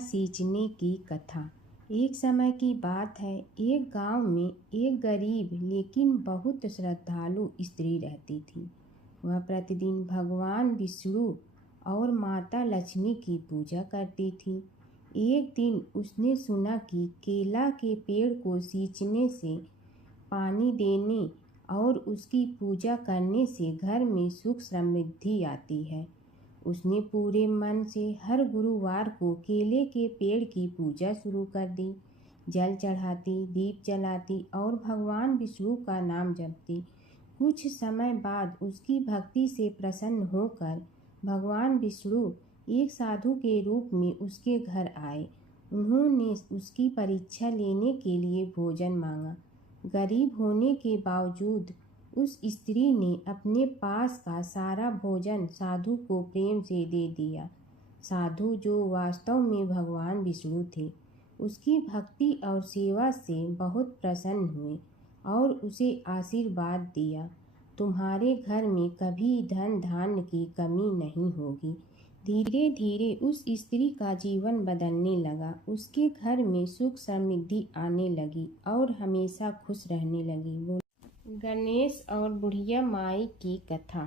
सींचने की कथा। एक समय की बात है, एक गांव में एक गरीब लेकिन बहुत श्रद्धालु स्त्री रहती थी। वह प्रतिदिन भगवान विष्णु और माता लक्ष्मी की पूजा करती थी। एक दिन उसने सुना कि केला के पेड़ को सींचने से, पानी देने और उसकी पूजा करने से घर में सुख समृद्धि आती है। उसने पूरे मन से हर गुरुवार को केले के पेड़ की पूजा शुरू कर दी। जल चढ़ाती, दीप जलाती और भगवान विष्णु का नाम जपती। कुछ समय बाद उसकी भक्ति से प्रसन्न होकर भगवान विष्णु एक साधु के रूप में उसके घर आए। उन्होंने उसकी परीक्षा लेने के लिए भोजन मांगा। गरीब होने के बावजूद उस स्त्री ने अपने पास का सारा भोजन साधु को प्रेम से दे दिया। साधु, जो वास्तव में भगवान विष्णु थे, उसकी भक्ति और सेवा से बहुत प्रसन्न हुए और उसे आशीर्वाद दिया, तुम्हारे घर में कभी धन धान्य की कमी नहीं होगी। धीरे धीरे उस स्त्री का जीवन बदलने लगा। उसके घर में सुख समृद्धि आने लगी और हमेशा खुश रहने लगी। गणेश और बुढ़िया माई की कथा।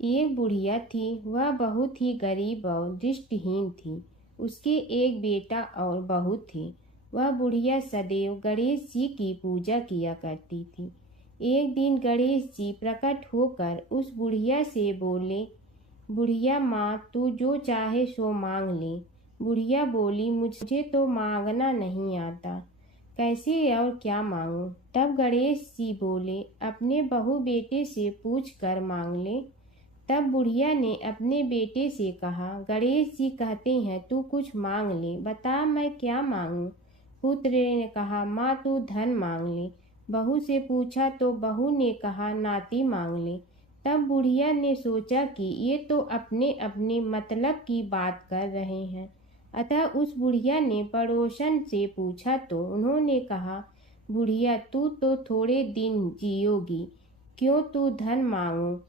एक बुढ़िया थी, वह बहुत ही गरीब और दृष्टिहीन थी। उसके एक बेटा और बहू थे। वह बुढ़िया सदैव गणेश जी की पूजा किया करती थी। एक दिन गणेश जी प्रकट होकर उस बुढ़िया से बोले, बुढ़िया माँ, तू जो चाहे सो मांग ले। बुढ़िया बोली, मुझे तो मांगना नहीं आता, कैसे और क्या मांगूं? तब गणेश जी बोले, अपने बहू बेटे से पूछ कर मांग ले। तब बुढ़िया ने अपने बेटे से कहा, गणेश जी कहते हैं तू कुछ मांग ले, बता मैं क्या मांगूं? पुत्र ने कहा, माँ तू धन मांग ले। बहू से पूछा तो बहू ने कहा, नाती मांग ले। तब बुढ़िया ने सोचा कि ये तो अपने अपने मतलब की बात कर रहे हैं। अतः उस बुढ़िया ने पड़ोसन से पूछा तो उन्होंने कहा, बुढ़िया तू तो थोड़े दिन जियोगी, क्यों तू धन मांगो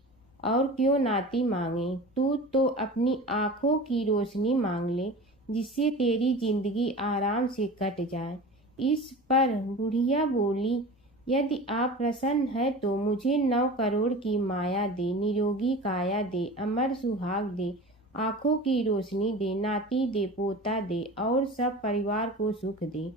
और क्यों नाती मांगे? तू तो अपनी आँखों की रोशनी मांग ले, जिससे तेरी जिंदगी आराम से कट जाए। इस पर बुढ़िया बोली, यदि आप प्रसन्न हैं तो मुझे 9 करोड़ की माया दे, निरोगी काया दे, अमर सुहाग दे, आँखों की रोशनी दे, नाती दे, पोता दे और सब परिवार को सुख दे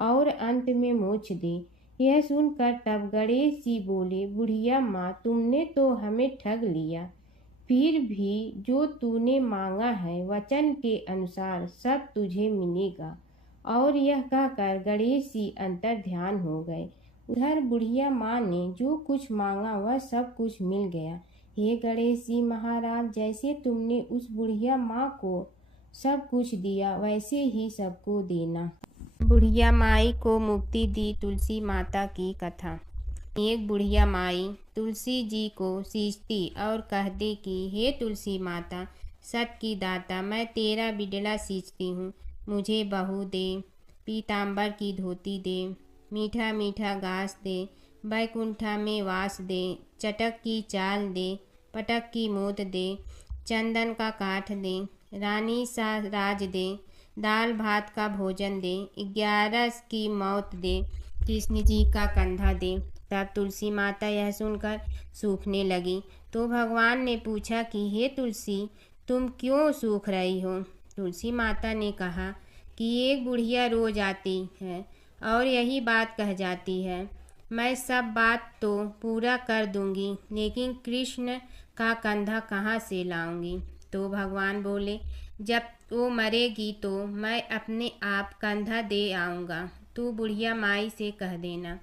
और अंत में मोक्ष दे। यह सुनकर तब गणेश जी बोले, बुढ़िया माँ, तुमने तो हमें ठग लिया। फिर भी जो तूने मांगा है वचन के अनुसार सब तुझे मिलेगा। और यह कहकर गणेश जी अंतर ध्यान हो गए। उधर बुढ़िया माँ ने जो कुछ मांगा वह सब कुछ मिल गया। हे गणेश जी महाराज, जैसे तुमने उस बुढ़िया माँ को सब कुछ दिया वैसे ही सबको देना। बुढ़िया माई को मुक्ति दी। तुलसी माता की कथा। एक बुढ़िया माई तुलसी जी को सींचती और कहती कि हे तुलसी माता, सत की दाता, मैं तेरा बिडला सींचती हूँ, मुझे बहू दे, पीताम्बर की धोती दे, मीठा मीठा घास दे, बैकुंठा में वास दे, चटक की चाल दे, पटक की मोत दे, चंदन का काठ दे, रानी सा राज दे, दाल भात का भोजन दे, 11 की मौत दे, कृष्ण जी का कंधा दे। तब तुलसी माता यह सुनकर सूखने लगी। तो भगवान ने पूछा कि हे तुलसी, तुम क्यों सूख रही हो? तुलसी माता ने कहा कि एक बुढ़िया रोज आती है और यही बात कह जाती है, मैं सब बात तो पूरा कर दूंगी, लेकिन कृष्ण का कंधा कहाँ से लाऊंगी? तो भगवान बोले, जब वो मरेगी तो मैं अपने आप कंधा दे आऊँगा, तू बुढ़िया माई से कह देना।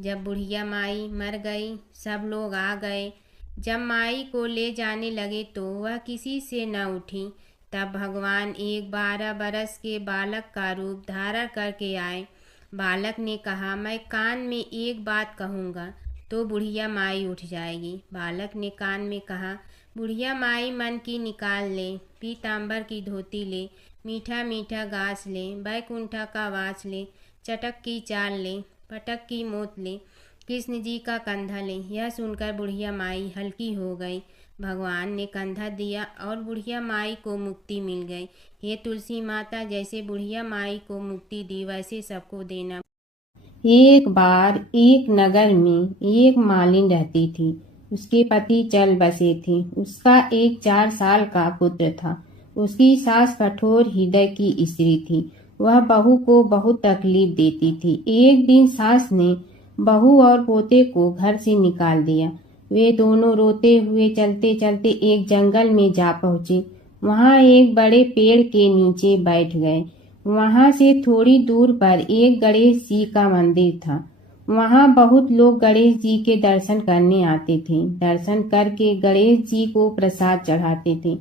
जब बुढ़िया माई मर गई, सब लोग आ गए। जब माई को ले जाने लगे तो वह किसी से न उठी। तब भगवान एक 12 बरस के बालक का रूप धारण करके आए। बालक ने कहा, मैं कान में एक बात कहूँगा तो बुढ़िया माई उठ जाएगी। बालक ने कान में कहा, बुढ़िया माई मन की निकाल ले, पीताम्बर की धोती ले, मीठा मीठा घास ले, बैकुंठा का वास ले, चटक की चाल ले, पटक की मोत ले, कृष्ण जी का कंधा ले। यह सुनकर बुढ़िया माई हल्की हो गई। भगवान ने कंधा दिया और बुढ़िया माई को मुक्ति मिल गई। हे तुलसी माता, जैसे बुढ़िया माई को मुक्ति दी वैसे सबको देना। एक बार एक नगर में एक मालिन रहती थी। उसके पति चल बसे थे। उसका एक 4 साल का पुत्र था। उसकी सास कठोर हृदय की स्त्री थी। वह बहू को बहुत तकलीफ देती थी। एक दिन सास ने बहू और पोते को घर से निकाल दिया। वे दोनों रोते हुए चलते चलते एक जंगल में जा पहुंचे। वहां एक बड़े पेड़ के नीचे बैठ गए। वहां से थोड़ी दूर पर एक गणेश जी का मंदिर था। वहां बहुत लोग गणेश जी के दर्शन करने आते थे। दर्शन करके गणेश जी को प्रसाद चढ़ाते थे।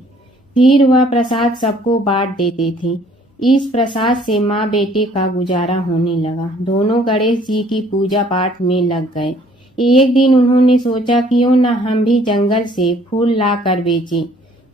फिर वह प्रसाद सबको बांट देते थे। इस प्रसाद से माँ बेटे का गुजारा होने लगा। दोनों गणेश जी की पूजा पाठ में लग गए। एक दिन उन्होंने सोचा क्यों न हम भी जंगल से फूल ला कर बेचें।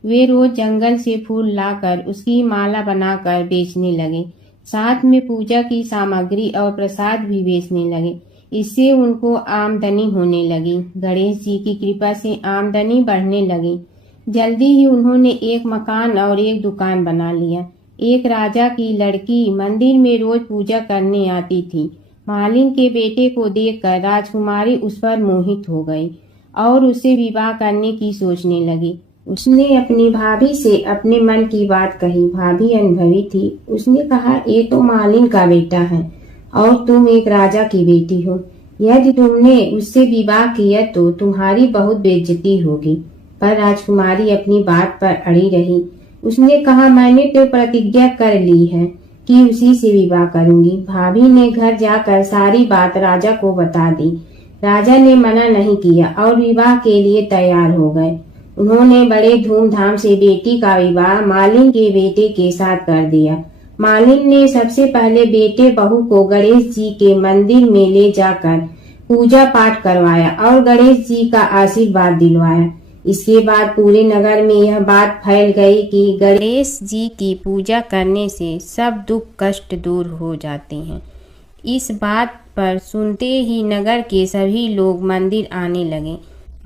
वे रोज जंगल से फूल लाकर उसकी माला बनाकर बेचने लगे। साथ में पूजा की सामग्री और प्रसाद भी बेचने लगे। इससे उनको आमदनी होने लगी। गणेश जी की कृपा से आमदनी बढ़ने लगी। जल्दी ही उन्होंने एक मकान और एक दुकान बना लिया। एक राजा की लड़की मंदिर में रोज पूजा करने आती थी। मालिन के बेटे को देखकर राजकुमारी उस पर मोहित हो गई और उससे विवाह करने की सोचने लगी। उसने अपनी भाभी से अपने मन की बात कही। भाभी अनुभवी थी। उसने कहा, ये तो मालिन का बेटा है और तुम एक राजा की बेटी हो। यदि तुमने उससे विवाह किया तो तुम्हारी बहुत बेइज्जती होगी। पर राजकुमारी अपनी बात पर अड़ी रही। उसने कहा, मैंने तो प्रतिज्ञा कर ली है कि उसी से विवाह करूंगी। भाभी ने घर जाकर सारी बात राजा को बता दी। राजा ने मना नहीं किया और विवाह के लिए तैयार हो गए। उन्होंने बड़े धूमधाम से बेटी का विवाह मालिन के बेटे के साथ कर दिया। मालिन ने सबसे पहले बेटे बहू को गणेश जी के मंदिर में ले जाकर पूजा पाठ करवाया और गणेश जी का आशीर्वाद दिलवाया। इसके बाद पूरे नगर में यह बात फैल गई कि गणेश जी की पूजा करने से सब दुख कष्ट दूर हो जाते हैं। इस बात पर सुनते ही नगर के सभी लोग मंदिर आने लगे।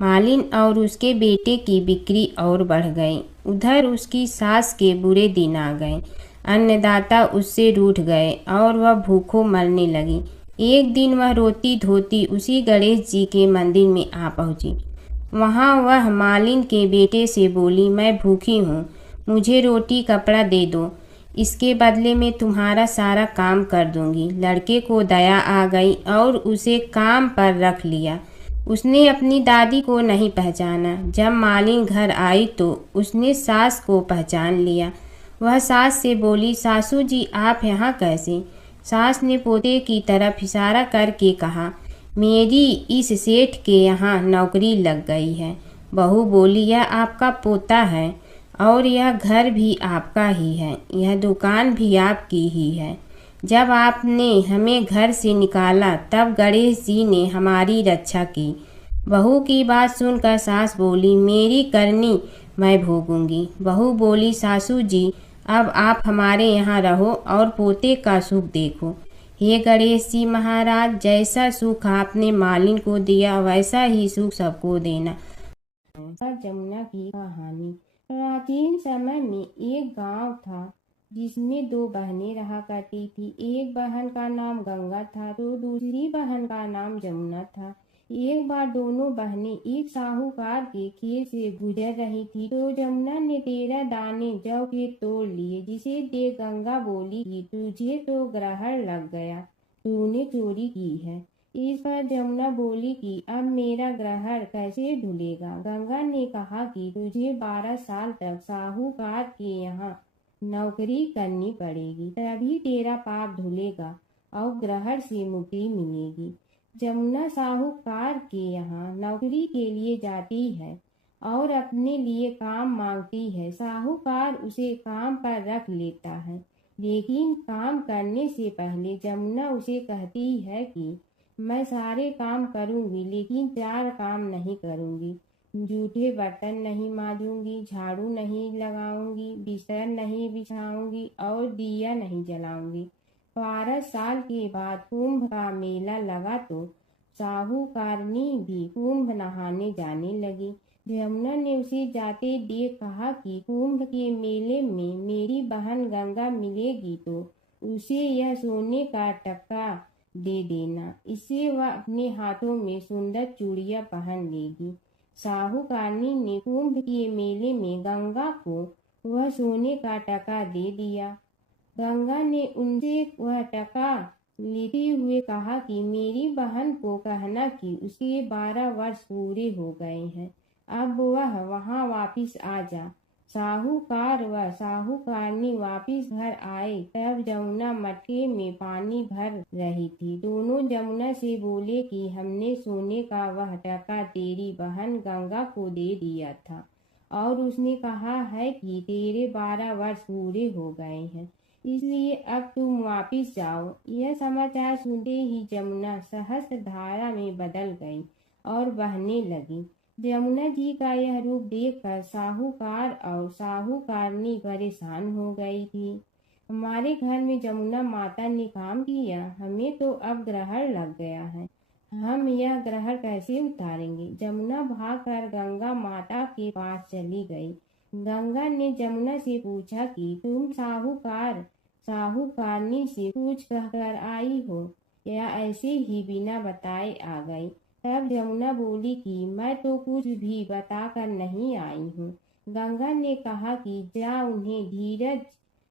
मालिन और उसके बेटे की बिक्री और बढ़ गई। उधर उसकी सास के बुरे दिन आ गए। अन्नदाता उससे रूठ गए और वह भूखों मरने लगी। एक दिन वह रोती धोती उसी गणेश जी के मंदिर में आ पहुंची। वहां वह मालिन के बेटे से बोली, मैं भूखी हूँ, मुझे रोटी कपड़ा दे दो, इसके बदले में तुम्हारा सारा काम कर दूंगी। लड़के को दया आ गई और उसे काम पर रख लिया। उसने अपनी दादी को नहीं पहचाना। जब मालिन घर आई तो उसने सास को पहचान लिया। वह सास से बोली, सासू जी आप यहाँ कैसे? सास ने पोते की तरफ इशारा करके कहा, मेरी इस सेठ के यहाँ नौकरी लग गई है। बहू बोली, यह आपका पोता है और यह घर भी आपका ही है, यह दुकान भी आपकी ही है। जब आपने हमें घर से निकाला तब गणेश जी ने हमारी रक्षा की। बहू की बात सुनकर सास बोली, मेरी करनी मैं भोगूंगी। बहू बोली, सासू जी अब आप हमारे यहाँ रहो और पोते का सुख देखो। हे गणेश जी महाराज, जैसा सुख आपने मालिन को दिया वैसा ही सुख सबको देना। जमुना की कहानी। प्राचीन समय में एक गांव था जिसमें 2 बहनें रहा करती थी। एक बहन का नाम गंगा था तो दूसरी बहन का नाम जमुना था। एक बार दोनों बहनें एक साहूकार के खेत से गुजर रही थी तो जमुना ने 13 दाने जौ के तोड़ लिए, जिसे देख गंगा बोली कि तुझे तो ग्रहण लग गया, तूने चोरी की है। इस पर जमुना बोली कि अब मेरा ग्रहण कैसे धुलेगा। गंगा ने कहा कि तुझे 12 साल तक साहूकार के यहाँ नौकरी करनी पड़ेगी, तभी तेरा पाप धुलेगा और ग्रहण से मुक्ति मिलेगी। जमुना साहूकार के यहाँ नौकरी के लिए जाती है और अपने लिए काम मांगती है। साहूकार उसे काम पर रख लेता है, लेकिन काम करने से पहले जमुना उसे कहती है कि मैं सारे काम करूंगी लेकिन 4 काम नहीं करूंगी। जूठे बर्तन नहीं मांजूंगी, झाड़ू नहीं लगाऊंगी, बिस्तर नहीं बिछाऊंगी और दिया नहीं जलाऊंगी। 12 साल के बाद कुंभ का मेला लगा तो साहूकारनी भी कुंभ नहाने जाने लगी। यमुना ने उसे जाते देख कहा कि कुंभ के मेले में मेरी बहन गंगा मिलेगी तो उसे यह सोने का टक्का दे देना, इससे वह अपने हाथों में सुंदर चूड़ियां पहन लेगी। साहूकारनी ने कुंभ के मेले में गंगा को वह सोने का टका दे दिया। गंगा ने उनसे वह टका लेते हुए कहा कि मेरी बहन को कहना कि उसके 12 वर्ष पूरे हो गए हैं, अब वह वहां वापिस आ जा। साहूकार व साहूकारनी वापिस घर आए तब जमुना मटके में पानी भर रही थी। दोनों जमुना से बोले कि हमने सोने का वह टका तेरी बहन गंगा को दे दिया था और उसने कहा है कि तेरे 12 वर्ष पूरे हो गए हैं, इसलिए अब तुम वापिस जाओ। यह समाचार सुनते ही जमुना सहस्त्र धारा में बदल गई और बहने लगी। यमुना जी का यह रूप देखकर साहूकार और साहूकारनी परेशान हो गई थी। हमारे घर में जमुना माता ने काम किया, हमें तो अब ग्रहण लग गया है, हम यह ग्रहण कैसे उतारेंगे। जमुना भागकर गंगा माता के पास चली गई। गंगा ने जमुना से पूछा कि तुम साहूकारनी से कुछ कहकर आई हो या ऐसे ही बिना बताए आ गई। तब यमुना बोली कि मैं तो कुछ भी बताकर नहीं आई हूँ। गंगा ने कहा कि जा उन्हें धीरज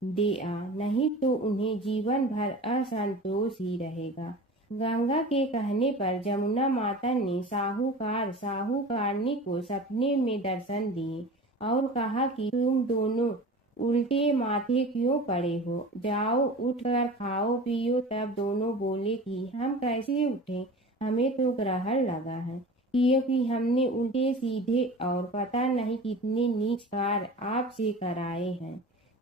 दे आ, नहीं तो उन्हें जीवन भर असंतोष ही रहेगा। गंगा के कहने पर जमुना माता ने साहूकारनी को सपने में दर्शन दिए और कहा कि तुम दोनों उल्टे माथे क्यों पड़े हो, जाओ उठकर खाओ पियो। तब दोनों बोले कि हम कैसे उठे, हमें तो ग्रहण लगा है, क्योंकि हमने उल्टे सीधे और पता नहीं कितने नीच कार्य आपसे कराए हैं।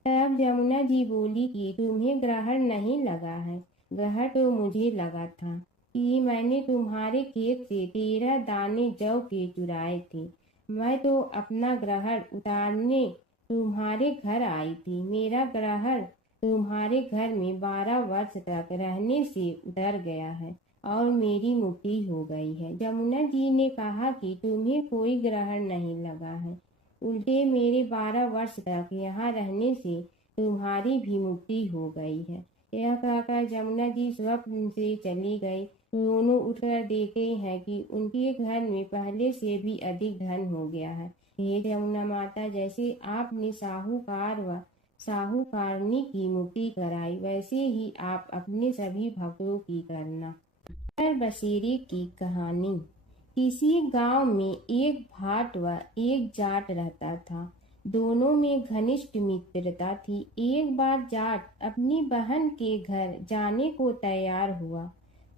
तब यमुना जी बोली कि तुम्हें ग्रहण नहीं लगा है, ग्रहण तो मुझे लगा था कि मैंने तुम्हारे खेत से 13 दाने जौ के चुराए थे। मैं तो अपना ग्रहण उतारने तुम्हारे घर आई थी। मेरा ग्रहण तुम्हारे घर में 12 वर्ष तक रहने से उतर गया है और मेरी मुक्ति हो गई है। यमुना जी ने कहा कि तुम्हें कोई ग्रहण नहीं लगा है, उल्टे मेरे 12 वर्ष तक यहाँ रहने से तुम्हारी भी मुक्ति हो गई है। यह कहकर यमुना जी स्वप्न से चली गई। दोनों उठकर देखते हैं कि उनके घर में पहले से भी अधिक धन हो गया है। हे यमुना माता, जैसे आपने साहूकार व साहूकारनी की मुक्ति कराई, वैसे ही आप अपने सभी भक्तों की करना। नगर बसेरे की कहानी। किसी गांव में एक भाट व एक जाट रहता था। दोनों में घनिष्ठ मित्रता थी। एक बार जाट अपनी बहन के घर जाने को तैयार हुआ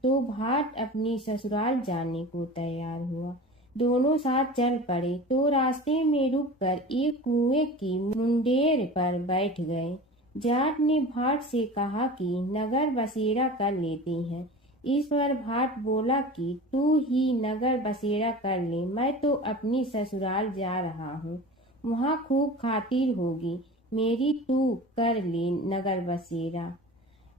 तो भाट अपनी ससुराल जाने को तैयार हुआ। दोनों साथ चल पड़े तो रास्ते में रुककर एक कुएं की मुंडेर पर बैठ गए। जाट ने भाट से कहा कि नगर बसेरा कर लेते हैं। इस पर भाट बोला कि तू ही नगर बसेरा कर ले, मैं तो अपनी ससुराल जा रहा हूँ, वहाँ खूब खातिर होगी मेरी, तू कर ले नगर बसेरा।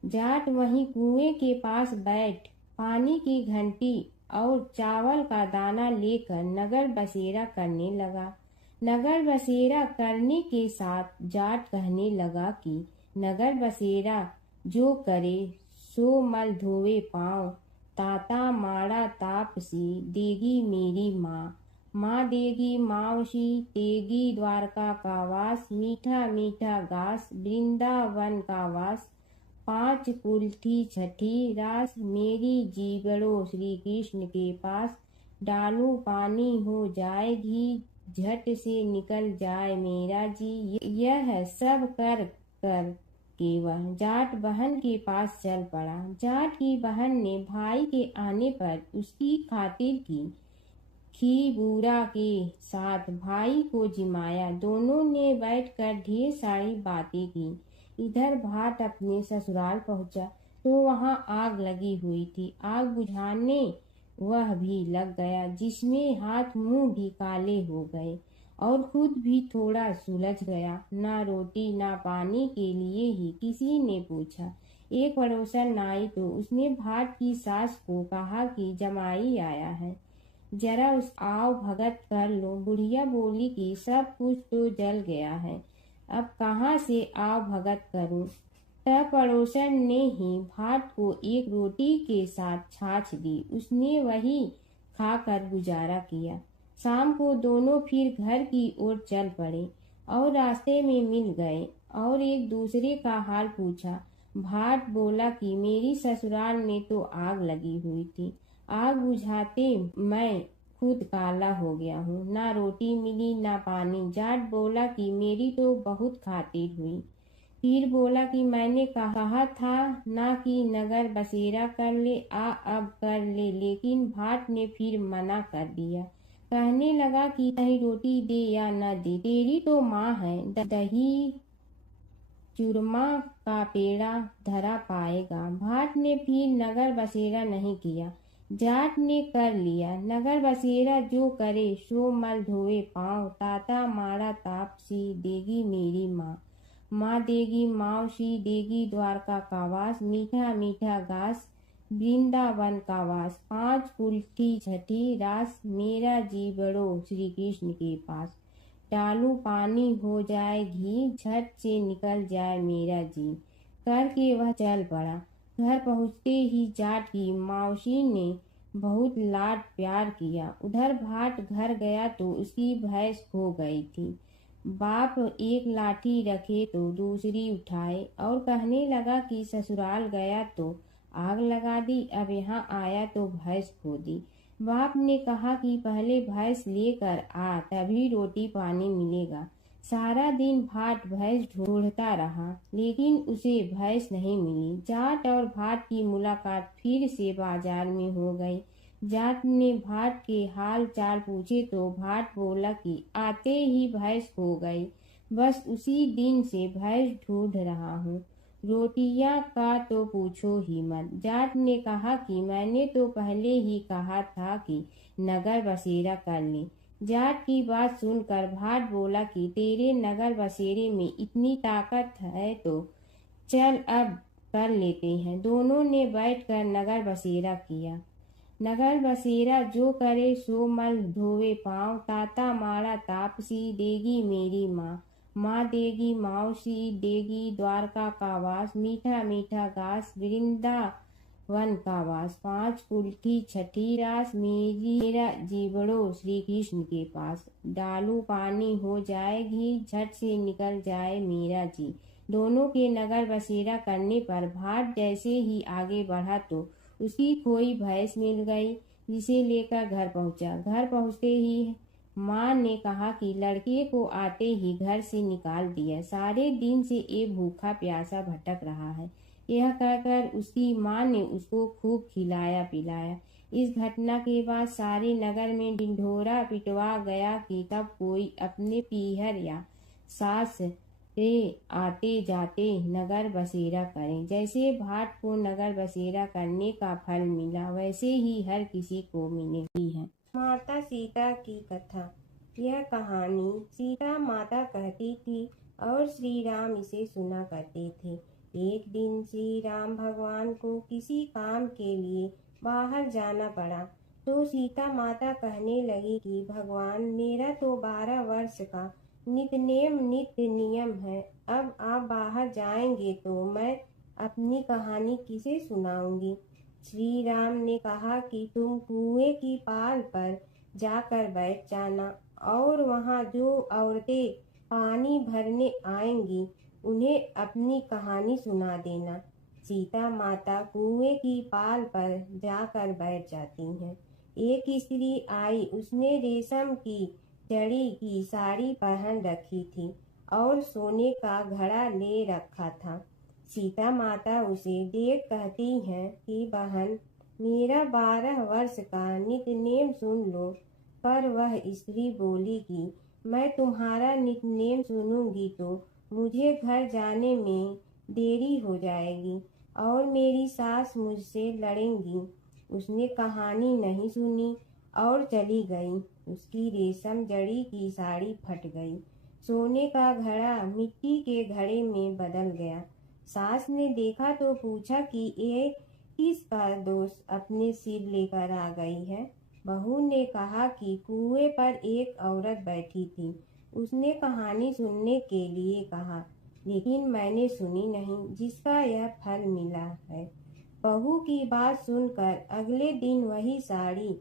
जाट वहीं कुएं के पास बैठ पानी की घंटी और चावल का दाना लेकर नगर बसेरा करने लगा। नगर बसेरा करने के साथ जाट कहने लगा कि नगर बसेरा जो करे सो मल धोवे पाँव, ताता माड़ा तापसी देगी मेरी माँ, माँ देगी मावशी तेगी द्वारका का वास, मीठा मीठा घास वृंदावन का वास, 5 कुल्थी छठी रास मेरी जीगड़ो श्री कृष्ण के पास, डालू पानी हो जाए घी झट से निकल जाए मेरा जी। यह सब कर कर के वह जाट बहन के पास चल पड़ा। जाट की बहन ने भाई के आने पर उसकी खातिर की खी बूरा के साथ भाई को जिमाया। दोनों ने बैठकर ढेर सारी बातें की। इधर भाट अपने ससुराल पहुंचा तो वहां आग लगी हुई थी। आग बुझाने वह भी लग गया, जिसमें हाथ मुंह भी काले हो गए और खुद भी थोड़ा सुलझ गया। ना रोटी ना पानी के लिए ही किसी ने पूछा। एक पड़ोसन आई तो उसने भाट की सास को कहा कि जमाई आया है। जरा उस आव भगत कर लो। बुढ़िया बोली कि सब कुछ तो जल गया है, अब कहाँ से आव भगत करूं। तब पड़ोसन ने ही भाट को एक रोटी के साथ छाछ दी। उसने वही खाकर गुजारा किया। शाम को दोनों फिर घर की ओर चल पड़े और रास्ते में मिल गए और एक दूसरे का हाल पूछा। भाट बोला कि मेरी ससुराल में तो आग लगी हुई थी, आग बुझाते मैं खुद काला हो गया हूँ, ना रोटी मिली ना पानी। जाट बोला कि मेरी तो बहुत खातिर हुई। फिर बोला कि मैंने कहा था ना कि नगर बसेरा कर ले, अब कर ले। लेकिन भाट ने फिर मना कर दिया। कहने लगा कि चाहे रोटी दे या न दे, तेरी तो माँ है, दही चूरमा का पेड़ा धरा पाएगा। भाट ने फिर नगर बसेरा नहीं किया, जाट ने कर लिया। नगर बसेरा जो करे सो मल धोए पाँव, ताता माड़ा तापसी देगी मेरी माँ। माँ देगी मावशी देगी द्वारका का वास, मीठा मीठा घास वृंदावन का वास। 5 कुल्ठी छठी रास, मेरा जी बड़ो श्री कृष्ण के पास। डालू पानी हो जाए घी, झट से निकल जाए मेरा जी। करके वह चल पड़ा। घर पहुँचते ही जाट की मौसी ने बहुत लाड प्यार किया। उधर भाट घर गया तो उसकी भैंस खो गई थी। बाप एक लाठी रखे तो दूसरी उठाए और कहने लगा कि ससुराल गया तो आग लगा दी, अब यहाँ आया तो भैंस खो दी। बाप ने कहा कि पहले भैंस लेकर आ, तभी रोटी पानी मिलेगा। सारा दिन भाट भैंस ढूंढता रहा, लेकिन उसे भैंस नहीं मिली। जाट और भाट की मुलाकात फिर से बाजार में हो गई। जाट ने भाट के हाल चाल पूछे तो भाट बोला कि आते ही भैंस खो गई, बस उसी दिन से भैंस ढूंढ रहा हूँ। रोटियां का तो पूछो ही मत। जाट ने कहा कि मैंने तो पहले ही कहा था कि नगर बसेरा कर ले। जाट की बात सुनकर भाट बोला कि तेरे नगर बसेरे में इतनी ताकत है तो चल अब कर लेते हैं। दोनों ने बैठकर नगर बसेरा किया। नगर बसेरा जो करे सो मल धोवे पाँव, ताता माड़ा तापसी देगी मेरी माँ। माँ देगी मौसी देगी द्वारका का वास, मीठा मीठा घास वृंदावन का वास। 5 कुल्ठी छठी रास, मेरा जीवड़ो श्री कृष्ण के पास। डालू पानी हो जाए घी, झट से निकल जाए मेरा जी। दोनों के नगर बसेरा करने पर भाट जैसे ही आगे बढ़ा तो उसकी खोई भैंस मिल गई, जिसे लेकर घर पहुंचा। घर पहुंचते ही माँ ने कहा कि लड़के को आते ही घर से निकाल दिया, सारे दिन से ये भूखा प्यासा भटक रहा है। यह कहकर उसकी माँ ने उसको खूब खिलाया पिलाया। इस घटना के बाद सारे नगर में ढिंढोरा पिटवा गया कि तब कोई अपने पीहर या सास से आते जाते नगर बसेरा करें। जैसे भाट को नगर बसेरा करने का फल मिला, वैसे ही हर किसी को मिलेगी है। माता सीता की कथा। यह कहानी सीता माता कहती थी और श्री राम इसे सुना करते थे। एक दिन श्री राम भगवान को किसी काम के लिए बाहर जाना पड़ा, तो सीता माता कहने लगी कि भगवान, मेरा तो 12 वर्ष का नित्य नियम है, अब आप बाहर जाएंगे तो मैं अपनी कहानी किसे सुनाऊंगी। श्री राम ने कहा कि तुम कुएं की पाल पर जाकर बैठ जाना और वहां जो औरतें पानी भरने आएंगी उन्हें अपनी कहानी सुना देना। सीता माता कुएं की पाल पर जाकर बैठ जाती हैं। एक स्त्री आई, उसने रेशम की जड़ी की साड़ी पहन रखी थी और सोने का घड़ा ले रखा था। सीता माता उसे देख कहती हैं कि बहन, मेरा 12 वर्ष का नित्य नेम सुन लो। पर वह स्त्री बोली कि मैं तुम्हारा नित्य नेम सुनूंगी तो मुझे घर जाने में देरी हो जाएगी और मेरी सास मुझसे लड़ेंगी। उसने कहानी नहीं सुनी और चली गई। उसकी रेशम जड़ी की साड़ी फट गई, सोने का घड़ा मिट्टी के घड़े में बदल गया। सास ने देखा तो पूछा कि ये किसका दोष अपने सिर लेकर आ गई है। बहू ने कहा कि कुएं पर एक औरत बैठी थी। उसने कहानी सुनने के लिए कहा, लेकिन मैंने सुनी नहीं, जिसका यह फल मिला है। बहू की बात सुनकर अगले दिन वही साड़ी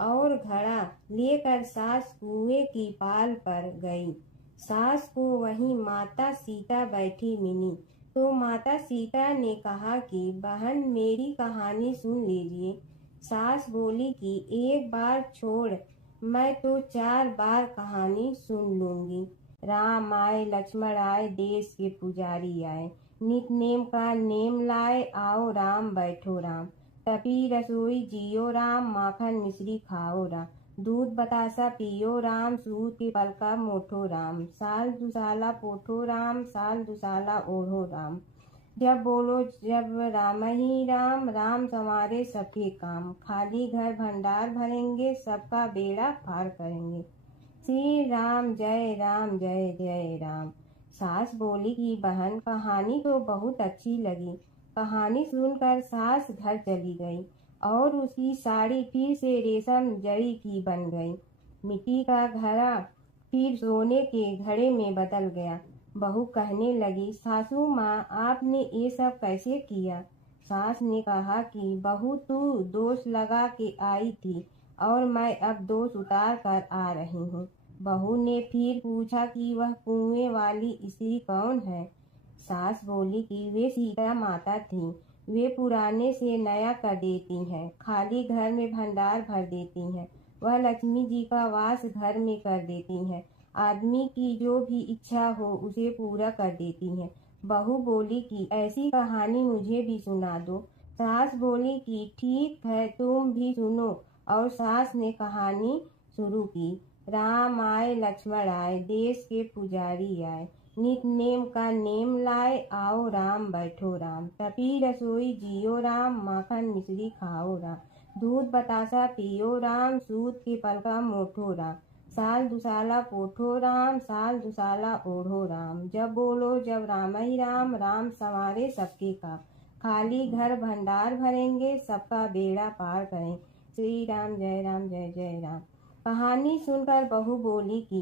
और घड़ा लेकर सास कुएं की पाल पर गई। सास को वहीं माता सीता बैठी मिली, तो माता सीता ने कहा कि बहन, मेरी कहानी सुन लीजिए। सास बोली कि एक बार छोड़, मैं तो 4 बार कहानी सुन लूंगी। राम आए लक्ष्मण आए, देश के पुजारी आए, नित नेम का नेम लाए, आओ राम बैठो राम। तपी रसोई जियो राम, माखन मिश्री खाओ राम। दूध बतासा पियो राम, सूत के पल का मोठो राम। साल दुसाला पोठो राम, साल दुसाला ओढ़ो राम। जब बोलो जब राम ही राम, राम संवारे सबके काम। खाली घर भंडार भरेंगे, सबका बेड़ा पार करेंगे। श्री राम जय राम जय जय राम। सास बोली कि बहन, कहानी तो बहुत अच्छी लगी। कहानी सुनकर सास घर चली गई और उसकी साड़ी फिर से रेशम जड़ी की बन गई। मिट्टी का घड़ा फिर सोने के घड़े में बदल गया। बहू कहने लगी, सासू माँ, आपने ये सब कैसे किया? सास ने कहा कि बहू, तू दोष लगा के आई थी और मैं अब दोष उतार कर आ रही हूँ। बहू ने फिर पूछा कि वह कुएं वाली स्त्री कौन है? सास बोली कि वे सीता माता थी। वे पुराने से नया कर देती हैं, खाली घर में भंडार भर देती हैं। वह लक्ष्मी जी का वास घर में कर देती हैं। आदमी की जो भी इच्छा हो उसे पूरा कर देती हैं। बहू बोली कि ऐसी कहानी मुझे भी सुना दो। सास बोली कि ठीक है, तुम भी सुनो। और सास ने कहानी शुरू की। राम आए लक्ष्मण आए, देश के पुजारी आए, नित नेम का नेम लाए, आओ राम बैठो राम। तपी रसोई जियो राम, माखन मिश्री खाओ राम। दूध बतासा पियो राम, सूत के पल का मोठो राम। साल दुसाला पोठो राम, साल दुसाला ओढ़ो राम। जब बोलो जब राम ही राम, राम संवारे सबके काम। खाली घर भंडार भरेंगे, सबका बेड़ा पार करें। श्री राम जय राम। कहानी सुनकर बहू बोली कि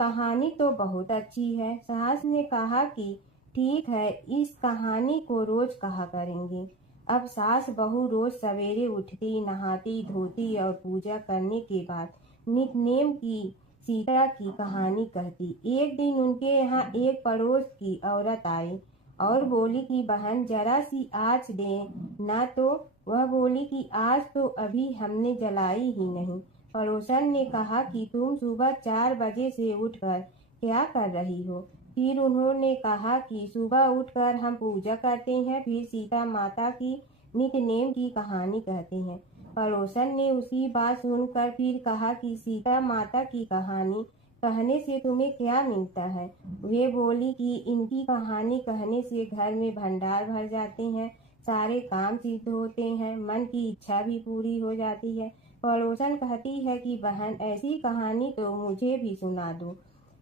कहानी तो बहुत अच्छी है। सास ने कहा कि ठीक है, इस कहानी को रोज कहा करेंगे। अब सास बहू रोज सवेरे उठती, नहाती धोती और पूजा करने के बाद नित नेम की सीता की कहानी कहती। एक दिन उनके यहाँ एक पड़ोस की औरत आई और बोली कि बहन, जरा सी आँच दे ना। तो वह बोली कि आज तो अभी हमने जलाई ही नहीं। पड़ोसन ने कहा कि तुम सुबह 4 बजे से उठकर क्या कर रही हो? फिर उन्होंने कहा कि सुबह उठकर हम पूजा करते हैं, फिर सीता माता की नित नेम की कहानी कहते हैं। पड़ोसन ने उसकी बात सुनकर फिर कहा कि सीता माता की कहानी कहने से तुम्हें क्या मिलता है? वे बोली कि इनकी कहानी कहने से घर में भंडार भर जाते हैं, सारे काम सिद्ध होते हैं, मन की इच्छा भी पूरी हो जाती है। पड़ोसन कहती है कि बहन, ऐसी कहानी तो मुझे भी सुना दो।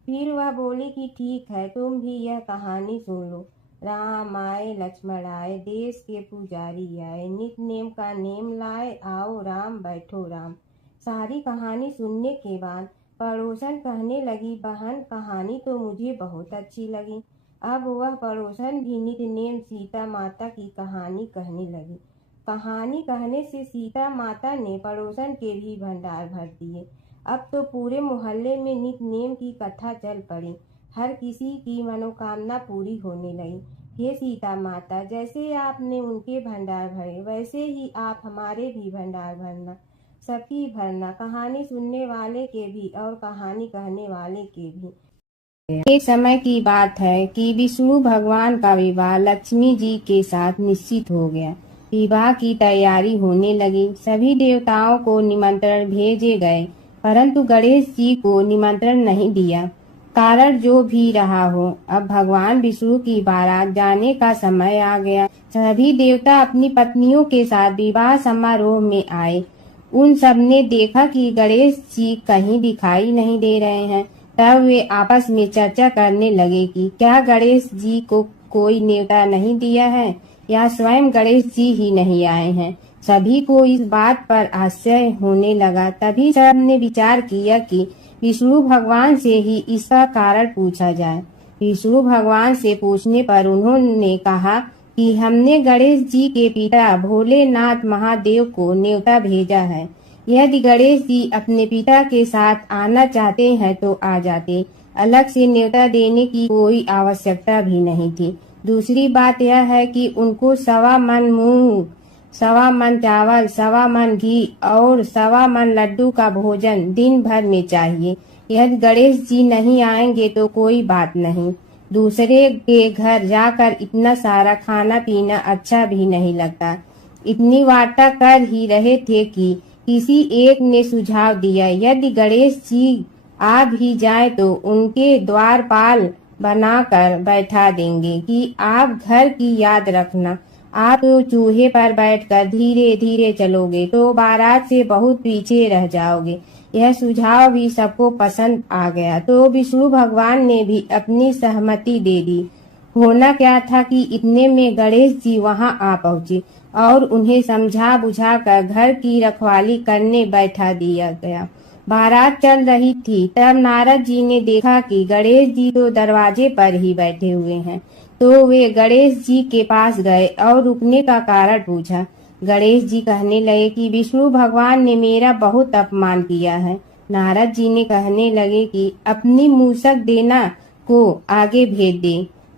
फिर वह बोली कि ठीक है, तुम भी यह कहानी सुन लो। राम आए लक्ष्मण आए, देश के पुजारी आए, नित नेम का नेम लाए, आओ राम बैठो राम। सारी कहानी सुनने के बाद पड़ोसन कहने लगी, बहन, कहानी तो मुझे बहुत अच्छी लगी। अब वह पड़ोसन भी नित नेम सीता माता की कहानी कहने लगी। कहानी कहने से सीता माता ने पड़ोसन के भी भंडार भर दिए। अब तो पूरे मोहल्ले में नित नेम की कथा चल पड़ी। हर किसी की मनोकामना पूरी होने लगी। हे सीता माता, जैसे आपने उनके भंडार भरे, वैसे ही आप हमारे भी भंडार भरना, सबकी भरना, कहानी सुनने वाले के भी और कहानी कहने वाले के भी। एक समय की बात है कि विष्णु भगवान का विवाह लक्ष्मी जी के साथ निश्चित हो गया। विवाह की तैयारी होने लगी। सभी देवताओं को निमंत्रण भेजे गए, परंतु गणेश जी को निमंत्रण नहीं दिया। कारण जो भी रहा हो, अब भगवान विष्णु की बारात जाने का समय आ गया। सभी देवता अपनी पत्नियों के साथ विवाह समारोह में आए। उन सब ने देखा कि गणेश जी कहीं दिखाई नहीं दे रहे हैं। तब वे आपस में चर्चा करने लगे कि क्या गणेश जी को कोई न्योता नहीं दिया है या स्वयं गणेश जी ही नहीं आए हैं। सभी को इस बात पर आश्चर्य होने लगा। तभी सबने विचार किया कि विष्णु भगवान से ही इसका कारण पूछा जाए। विष्णु भगवान से पूछने पर उन्होंने कहा कि हमने गणेश जी के पिता भोलेनाथ महादेव को न्योता भेजा है। यदि गणेश जी अपने पिता के साथ आना चाहते हैं तो आ जाते, अलग से न्योता देने की कोई आवश्यकता भी नहीं थी। दूसरी बात यह है कि उनको 1.25 मन मूंग, 1.25 मन चावल, 1.25 मन घी और 1.25 मन लड्डू का भोजन दिन भर में चाहिए। यदि गणेश जी नहीं आएंगे तो कोई बात नहीं, दूसरे के घर जाकर इतना सारा खाना पीना अच्छा भी नहीं लगता। इतनी वार्ता कर ही रहे थे कि किसी एक ने सुझाव दिया, यदि गणेश जी आ भी जाए तो उनके द्वारपाल बनाकर बैठा देंगे कि आप घर की याद रखना। आप तो चूहे पर बैठकर धीरे धीरे चलोगे तो बारात से बहुत पीछे रह जाओगे। यह सुझाव भी सबको पसंद आ गया तो विष्णु भगवान ने भी अपनी सहमति दे दी। होना क्या था कि इतने में गणेश जी वहां आ पहुंचे और उन्हें समझा बुझाकर घर की रखवाली करने बैठा दिया गया। बारात चल रही थी, तब नारद जी ने देखा कि गणेश जी तो दरवाजे पर ही बैठे हुए हैं, तो वे गणेश जी के पास गए और रुकने का कारण पूछा। गणेश जी कहने लगे कि विष्णु भगवान ने मेरा बहुत अपमान किया है। नारद जी ने कहने लगे कि अपनी मूसक देना को आगे भेज दे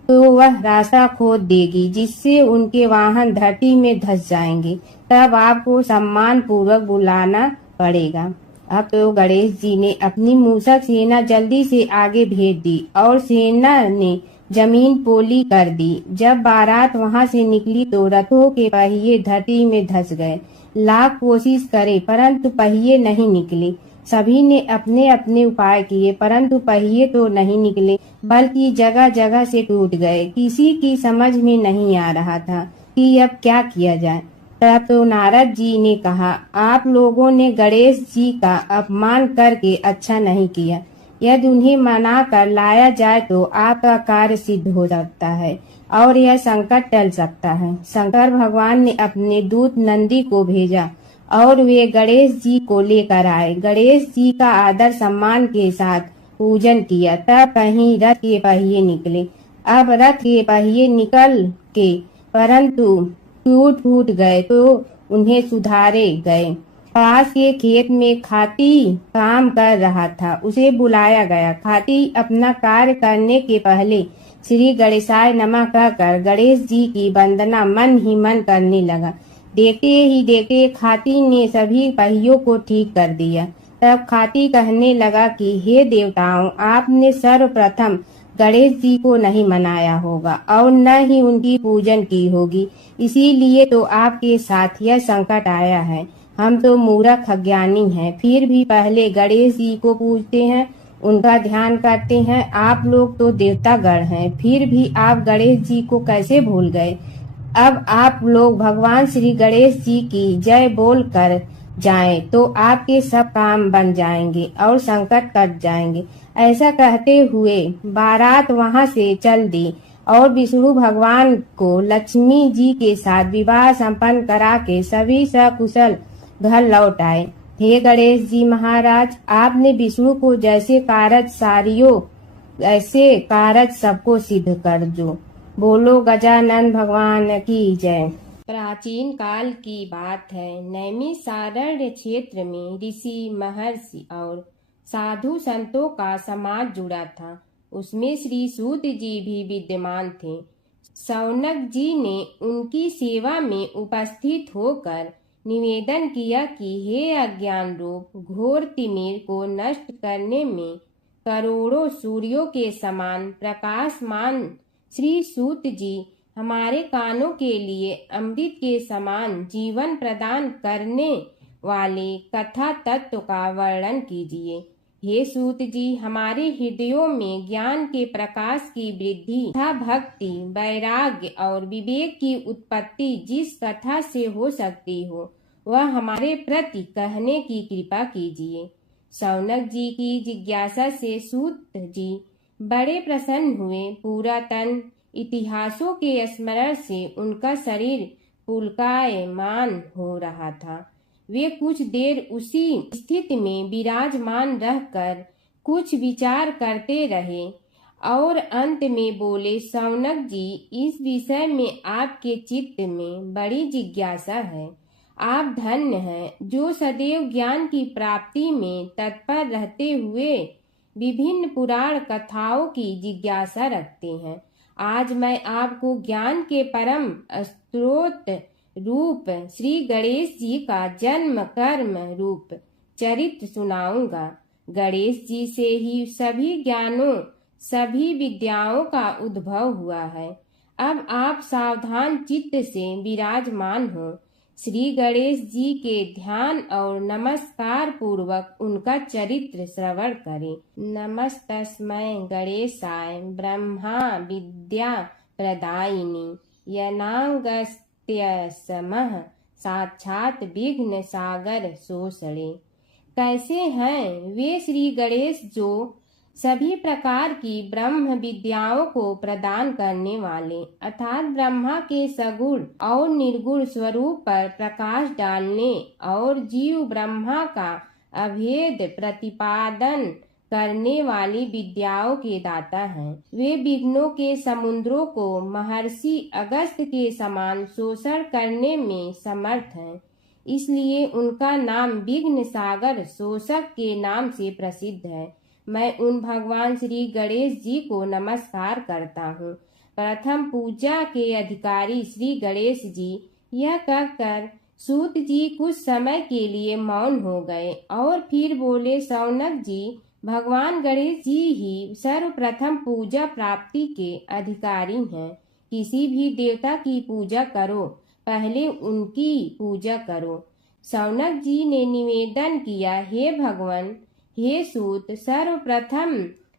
तो वह रास्ता खोद देगी, जिससे उनके वाहन धरती में धंस जाएंगे। तब आपको सम्मान पूर्वक बुलाना पड़ेगा। अब तो गणेश जी ने अपनी मूसक सेना जल्दी से आगे भेज दी और सेना ने जमीन पोली कर दी। जब बारात वहां से निकली तो रथों के पहिए धरती में धंस गए। लाख कोशिश करे परंतु पहिए नहीं निकले। सभी ने अपने अपने उपाय किए परंतु पहिए तो नहीं निकले, बल्कि जगह जगह से टूट गए। किसी की समझ में नहीं आ रहा था कि अब क्या किया जाए। तब तो नारद जी ने कहा, आप लोगों ने गणेश जी का अपमान करके अच्छा नहीं किया। यदि उन्हें मना कर लाया जाए तो आपका कार्य सिद्ध हो सकता है और यह संकट टल सकता है। शंकर भगवान ने अपने दूत नंदी को भेजा और वे गणेश जी को लेकर आए। गणेश जी का आदर सम्मान के साथ पूजन किया। तब कहीं रथ के पहिए निकले। अब रथ के पहिए निकल के परंतु टूट फूट गए तो उन्हें सुधारे गए। पास के खेत में खाती काम कर रहा था, उसे बुलाया गया। खाती अपना कार्य करने के पहले श्री गणेशाय नमः कहकर गणेश जी की वंदना मन ही मन करने लगा। देखते ही देखते खाती ने सभी पहियों को ठीक कर दिया। तब खाती कहने लगा कि हे देवताओं, आपने सर्वप्रथम गणेश जी को नहीं मनाया होगा और न ही उनकी पूजन की होगी, इसीलिए तो आपके साथ यह संकट आया है। हम तो मूर्ख अज्ञानी हैं, फिर भी पहले गणेश जी को पूजते हैं, उनका ध्यान करते हैं। आप लोग तो देवतागण हैं, फिर भी आप गणेश जी को कैसे भूल गए। अब आप लोग भगवान श्री गणेश जी की जय बोल कर जाएं तो आपके सब काम बन जाएंगे और संकट कट जाएंगे। ऐसा कहते हुए बारात वहां से चल दी और विष्णु भगवान को लक्ष्मी जी के साथ विवाह संपन्न करा के सभी सकुशल घर लौट आए। हे गणेश जी महाराज, आपने विष्णु को जैसे कारज सारियो ऐसे कारज सबको सिद्ध कर जो। बोलो गजानन भगवान की जय। प्राचीन काल की बात है। नैमिषारण्य क्षेत्र में ऋषि, महर्षि और साधु संतों का समाज जुड़ा था। उसमें श्री सूत जी भी विद्यमान थे। शौनक जी ने उनकी सेवा में उपस्थित होकर निवेदन किया कि हे अज्ञान रूप घोर तिमिर को नष्ट करने में करोड़ों सूर्यों के समान प्रकाशमान श्री सूत जी हमारे कानों के लिए अमृत के समान जीवन प्रदान करने वाले कथा तत्व का वर्णन कीजिए। हे सूत जी, हमारे हृदयों में ज्ञान के प्रकाश की वृद्धि तथा भक्ति, वैराग्य और विवेक की उत्पत्ति जिस कथा से हो सकती हो वह हमारे प्रति कहने की कृपा कीजिए। शौनक जी की जिज्ञासा से सूत जी बड़े प्रसन्न हुए। पूरा तन इतिहासों के स्मरण से उनका शरीर पुलकायमान हो रहा था। वे कुछ देर उसी स्थिति में विराजमान रहकर कुछ विचार करते रहे और अंत में बोले, शौनक जी, इस विषय में आपके चित्त में बड़ी जिज्ञासा है। आप धन्य हैं जो सदैव ज्ञान की प्राप्ति में तत्पर रहते हुए विभिन्न पुराण कथाओं की जिज्ञासा रखते हैं। आज मैं आपको ज्ञान के परम स्रोत रूप श्री गणेश जी का जन्म कर्म रूप चरित्र सुनाऊंगा। गणेश जी से ही सभी ज्ञानों सभी विद्याओं का उद्भव हुआ है। अब आप सावधान चित्त से विराजमान हो। श्री गणेश जी के ध्यान और नमस्कार पूर्वक उनका चरित्र श्रवण करें। नमस्तस्मै गणेशाय ब्रह्मा विद्या प्रदायिनी यनागस्त्यसमः साक्षात विघ्न सागर सोषणे। कैसे हैं वे श्री गणेश जो सभी प्रकार की ब्रह्म विद्याओं को प्रदान करने वाले अर्थात ब्रह्मा के सगुण और निर्गुण स्वरूप पर प्रकाश डालने और जीव ब्रह्मा का अभेद प्रतिपादन करने वाली विद्याओं के दाता हैं। वे विघ्नों के समुद्रों को महर्षि अगस्त के समान शोषण करने में समर्थ हैं। इसलिए उनका नाम विघ्न सागर शोषक के नाम से प्रसिद्ध है। मैं उन भगवान श्री गणेश जी को नमस्कार करता हूँ। प्रथम पूजा के अधिकारी श्री गणेश जी, यह कहकर सूत जी कुछ समय के लिए मौन हो गए और फिर बोले, शौनक जी, भगवान गणेश जी ही सर्वप्रथम पूजा प्राप्ति के अधिकारी हैं। किसी भी देवता की पूजा करो, पहले उनकी पूजा करो। शौनक जी ने निवेदन किया, हे भगवान, हे सूत, सर्वप्रथम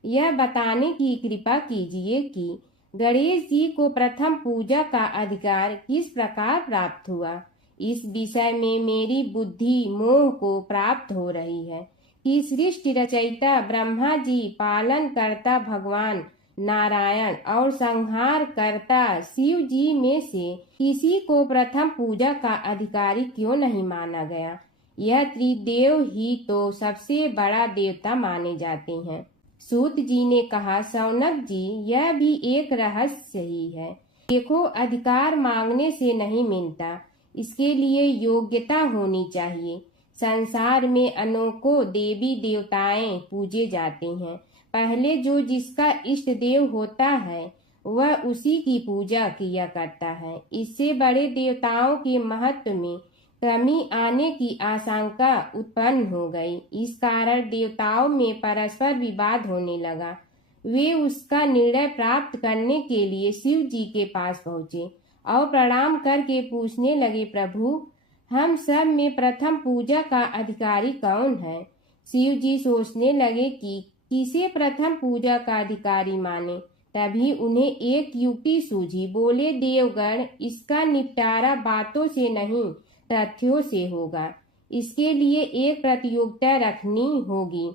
यह बताने की कृपा कीजिए कि गणेश जी को प्रथम पूजा का अधिकार किस प्रकार प्राप्त हुआ। इस विषय में मेरी बुद्धि मोह को प्राप्त हो रही है कि सृष्टि रचयिता ब्रह्मा जी, पालन करता भगवान नारायण और संहार करता शिव जी में से किसी को प्रथम पूजा का अधिकारी क्यों नहीं माना गया। यह त्रिदेव ही तो सबसे बड़ा देवता माने जाते हैं। सूत जी ने कहा, शौनक जी, यह भी एक रहस्य ही है। देखो, अधिकार मांगने से नहीं मिलता, इसके लिए योग्यता होनी चाहिए। संसार में अनेकों देवी देवताएं पूजे जाते हैं। पहले जो जिसका इष्ट देव होता है वह उसी की पूजा किया करता है। इससे बड़े देवताओं के महत्व में कमी आने की आशंका उत्पन्न हो गई। इस कारण देवताओं में परस्पर विवाद होने लगा। वे उसका निर्णय प्राप्त करने के लिए शिव जी के पास पहुँचे और प्रणाम करके पूछने लगे, प्रभु, हम सब में प्रथम पूजा का अधिकारी कौन है। शिव जी सोचने लगे कि किसे प्रथम पूजा का अधिकारी माने। तभी उन्हें एक युक्ति सूझी। बोले, देवगण, इसका निपटारा बातों से नहीं तथ्यों से होगा। इसके लिए एक प्रतियोगिता रखनी होगी,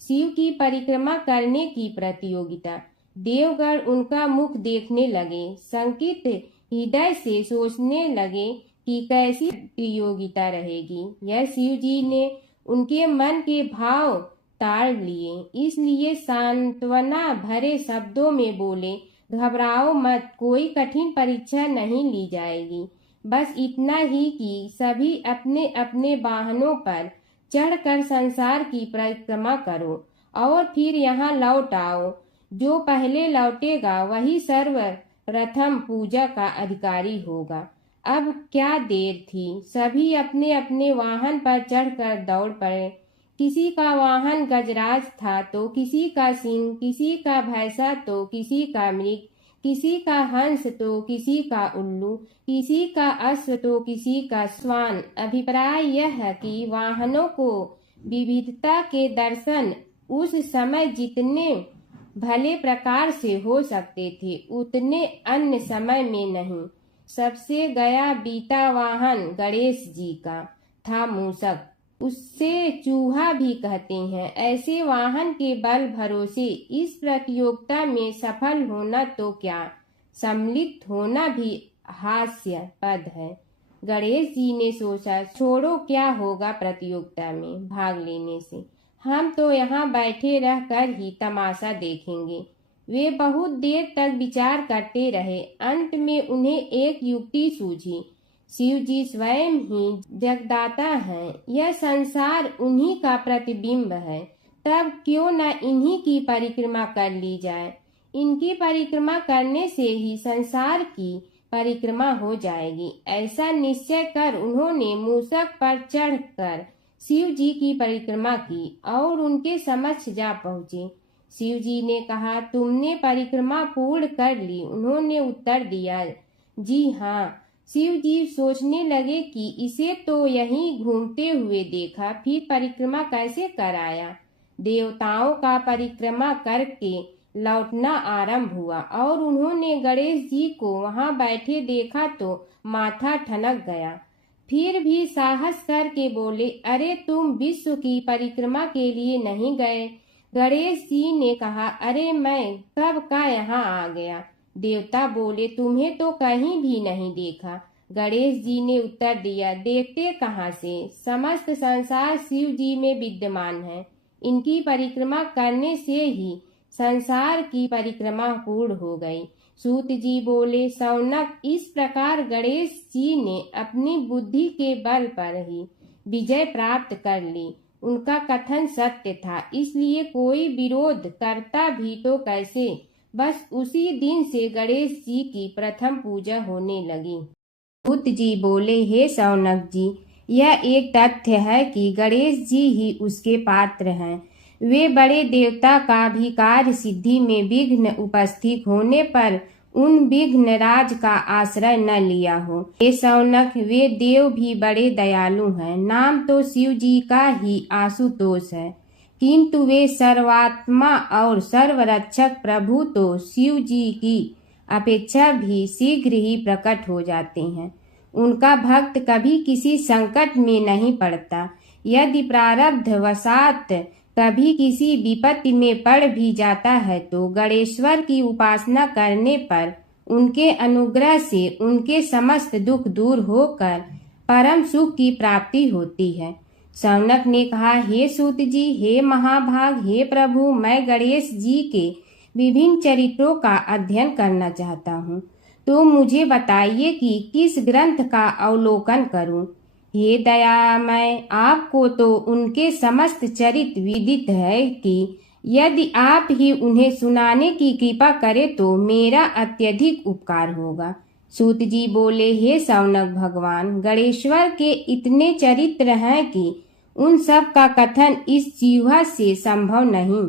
शिव की परिक्रमा करने की प्रतियोगिता। देवगण उनका मुख देखने लगे, शंकित हृदय से सोचने लगे कि कैसी प्रतियोगिता रहेगी। यह शिव जी ने उनके मन के भाव ताड़ लिए, इसलिए सांत्वना भरे शब्दों में बोले, घबराओ मत, कोई कठिन परीक्षा नहीं ली जाएगी। बस इतना ही कि सभी अपने अपने वाहनों पर चढ़कर संसार की परिक्रमा करो और फिर यहाँ लौट आओ। जो पहले लौटेगा वही सर्वप्रथम पूजा का अधिकारी होगा। अब क्या देर थी, सभी अपने अपने वाहन पर चढ़कर दौड़ पड़े। किसी का वाहन गजराज था तो किसी का सिंह, किसी का भैंसा तो किसी का मृग, किसी का हंस तो किसी का उल्लू, किसी का अश्व तो किसी का श्वान। अभिप्राय यह है कि वाहनों को विविधता के दर्शन उस समय जितने भले प्रकार से हो सकते थे उतने अन्य समय में नहीं। सबसे गया बीता वाहन गणेश जी का था मूषक, उससे चूहा भी कहते हैं। ऐसे वाहन के बल भरोसे इस प्रतियोगिता में सफल होना तो क्या, सम्मिलित होना भी हास्यास्पद है। गणेश जी ने सोचा, छोड़ो, क्या होगा प्रतियोगिता में भाग लेने से, हम तो यहाँ बैठे रहकर ही तमाशा देखेंगे। वे बहुत देर तक विचार करते रहे। अंत में उन्हें एक युक्ति सूझी। शिव जी स्वयं ही जगदाता हैं, यह संसार उन्हीं का प्रतिबिंब है, तब क्यों न इन्हीं की परिक्रमा कर ली जाए। इनकी परिक्रमा करने से ही संसार की परिक्रमा हो जाएगी। ऐसा निश्चय कर उन्होंने मूषक पर चढ़कर शिव जी की परिक्रमा की और उनके समक्ष जा पहुँचे। शिव जी ने कहा, तुमने परिक्रमा पूर्ण कर ली? उन्होंने उत्तर दिया, जी हाँ। शिव जी सोचने लगे कि इसे तो यहीं घूमते हुए देखा, फिर परिक्रमा कैसे कराया। देवताओं का परिक्रमा करके लौटना आरंभ हुआ और उन्होंने गणेश जी को वहां बैठे देखा तो माथा ठनक गया। फिर भी साहस करके बोले, अरे तुम विश्व की परिक्रमा के लिए नहीं गए? गणेश जी ने कहा, अरे मैं कब का यहाँ आ गया। देवता बोले, तुम्हें तो कहीं भी नहीं देखा। गणेश जी ने उत्तर दिया, देखते कहाँ से, समस्त संसार शिव जी में विद्यमान है। इनकी परिक्रमा करने से ही संसार की परिक्रमा पूर्ण हो गई। सूत जी बोले, शौनक, इस प्रकार गणेश जी ने अपनी बुद्धि के बल पर ही विजय प्राप्त कर ली। उनका कथन सत्य था, इसलिए कोई विरोध करता भी तो कैसे। बस उसी दिन से गणेश जी की प्रथम पूजा होने लगी। सूत जी बोले, हे शौनक जी, यह एक तथ्य है कि गणेश जी ही उसके पात्र हैं। वे बड़े देवता का भी कार्य सिद्धि में विघ्न उपस्थित होने पर उन विघ्न राज का आश्रय न लिया हो। हे शौनक, वे देव भी बड़े दयालु हैं। नाम तो शिव जी का ही आशुतोष है, किंतु वे सर्वात्मा और सर्वरक्षक प्रभु तो शिव जी की अपेक्षा भी शीघ्र ही प्रकट हो जाते हैं। उनका भक्त कभी किसी संकट में नहीं पड़ता। यदि प्रारब्ध वशात कभी किसी विपत्ति में पड़ भी जाता है तो गणेश्वर की उपासना करने पर उनके अनुग्रह से उनके समस्त दुख दूर होकर परम सुख की प्राप्ति होती है। शौनक ने कहा, हे सूत जी, हे महाभाग, हे प्रभु, मैं गणेश जी के विभिन्न चरित्रों का अध्ययन करना चाहता हूँ, तो मुझे बताइए कि किस ग्रंथ का अवलोकन करूं। हे दयामय, आपको तो उनके समस्त चरित्र विदित है कि यदि आप ही उन्हें सुनाने की कृपा करें तो मेरा अत्यधिक उपकार होगा। सूत जी बोले, हे शौनक भगवान, गणेश्वर के इतने चरित्र हैं कि उन सब का कथन इस जिह्वा से संभव नहीं,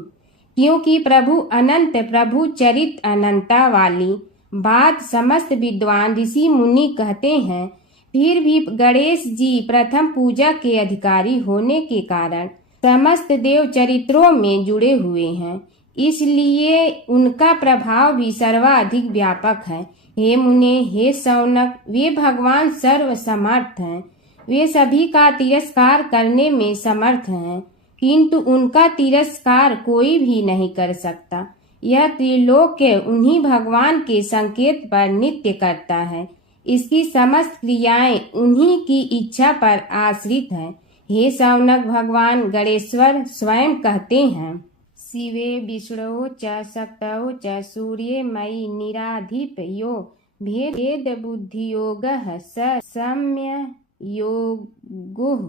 क्योंकि प्रभु अनंत, प्रभु चरित्र अनंता वाली बात समस्त विद्वान ऋषि मुनि कहते हैं। फिर भी गणेश जी प्रथम पूजा के अधिकारी होने के कारण समस्त देव चरित्रों में जुड़े हुए हैं, इसलिए उनका प्रभाव भी सर्वाधिक व्यापक है। हे मुने, हे शौनक, वे भगवान सर्व समर्थ हैं। वे सभी का तिरस्कार करने में समर्थ हैं, किंतु उनका तिरस्कार कोई भी नहीं कर सकता। यह त्रिलोक्य उन्हीं भगवान के संकेत पर नित्य करता है। इसकी समस्त क्रियाएं उन्हीं की इच्छा पर आश्रित हैं। हे शौनक भगवान, गणेश्वर स्वयं कहते हैं, शिवे विष्णु च शक्तौ च सूर्ये मयि निराधिप यो भेद बुद्धि योगः स सम्य योगुः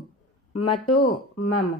मतो मम।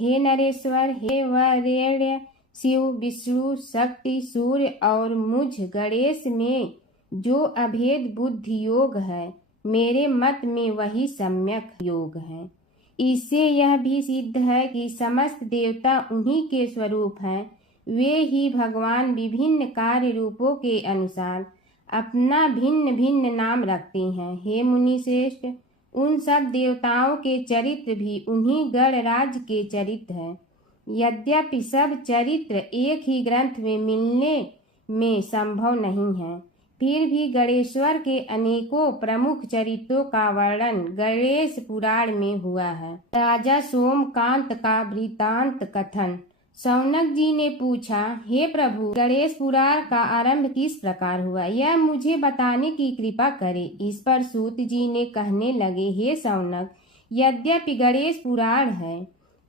हे नरेश्वर, हे वरेण्य, शिव, विष्णु, शक्ति, सूर्य और मुझ गणेश में जो अभेद बुद्धि योग है, मेरे मत में वही सम्यक योग है। इससे यह भी सिद्ध है कि समस्त देवता उन्हीं के स्वरूप हैं। वे ही भगवान विभिन्न कार्य रूपों के अनुसार अपना भिन्न भिन्न नाम रखते हैं। हे मुनि श्रेष्ठ, उन सब देवताओं के चरित्र भी उन्हीं गणराज के चरित्र हैं। यद्यपि सब चरित्र एक ही ग्रंथ में मिलने में संभव नहीं है, फिर भी गणेश्वर के अनेकों प्रमुख चरित्रों का वर्णन गणेश पुराण में हुआ है। राजा सोमकांत का वृत्तांत कथन शौनक जी ने पूछा, हे प्रभु, गणेश पुराण का आरंभ किस प्रकार हुआ, यह मुझे बताने की कृपा करें। इस पर सूत जी ने कहने लगे, हे शौनक, यद्यपि गणेश पुराण है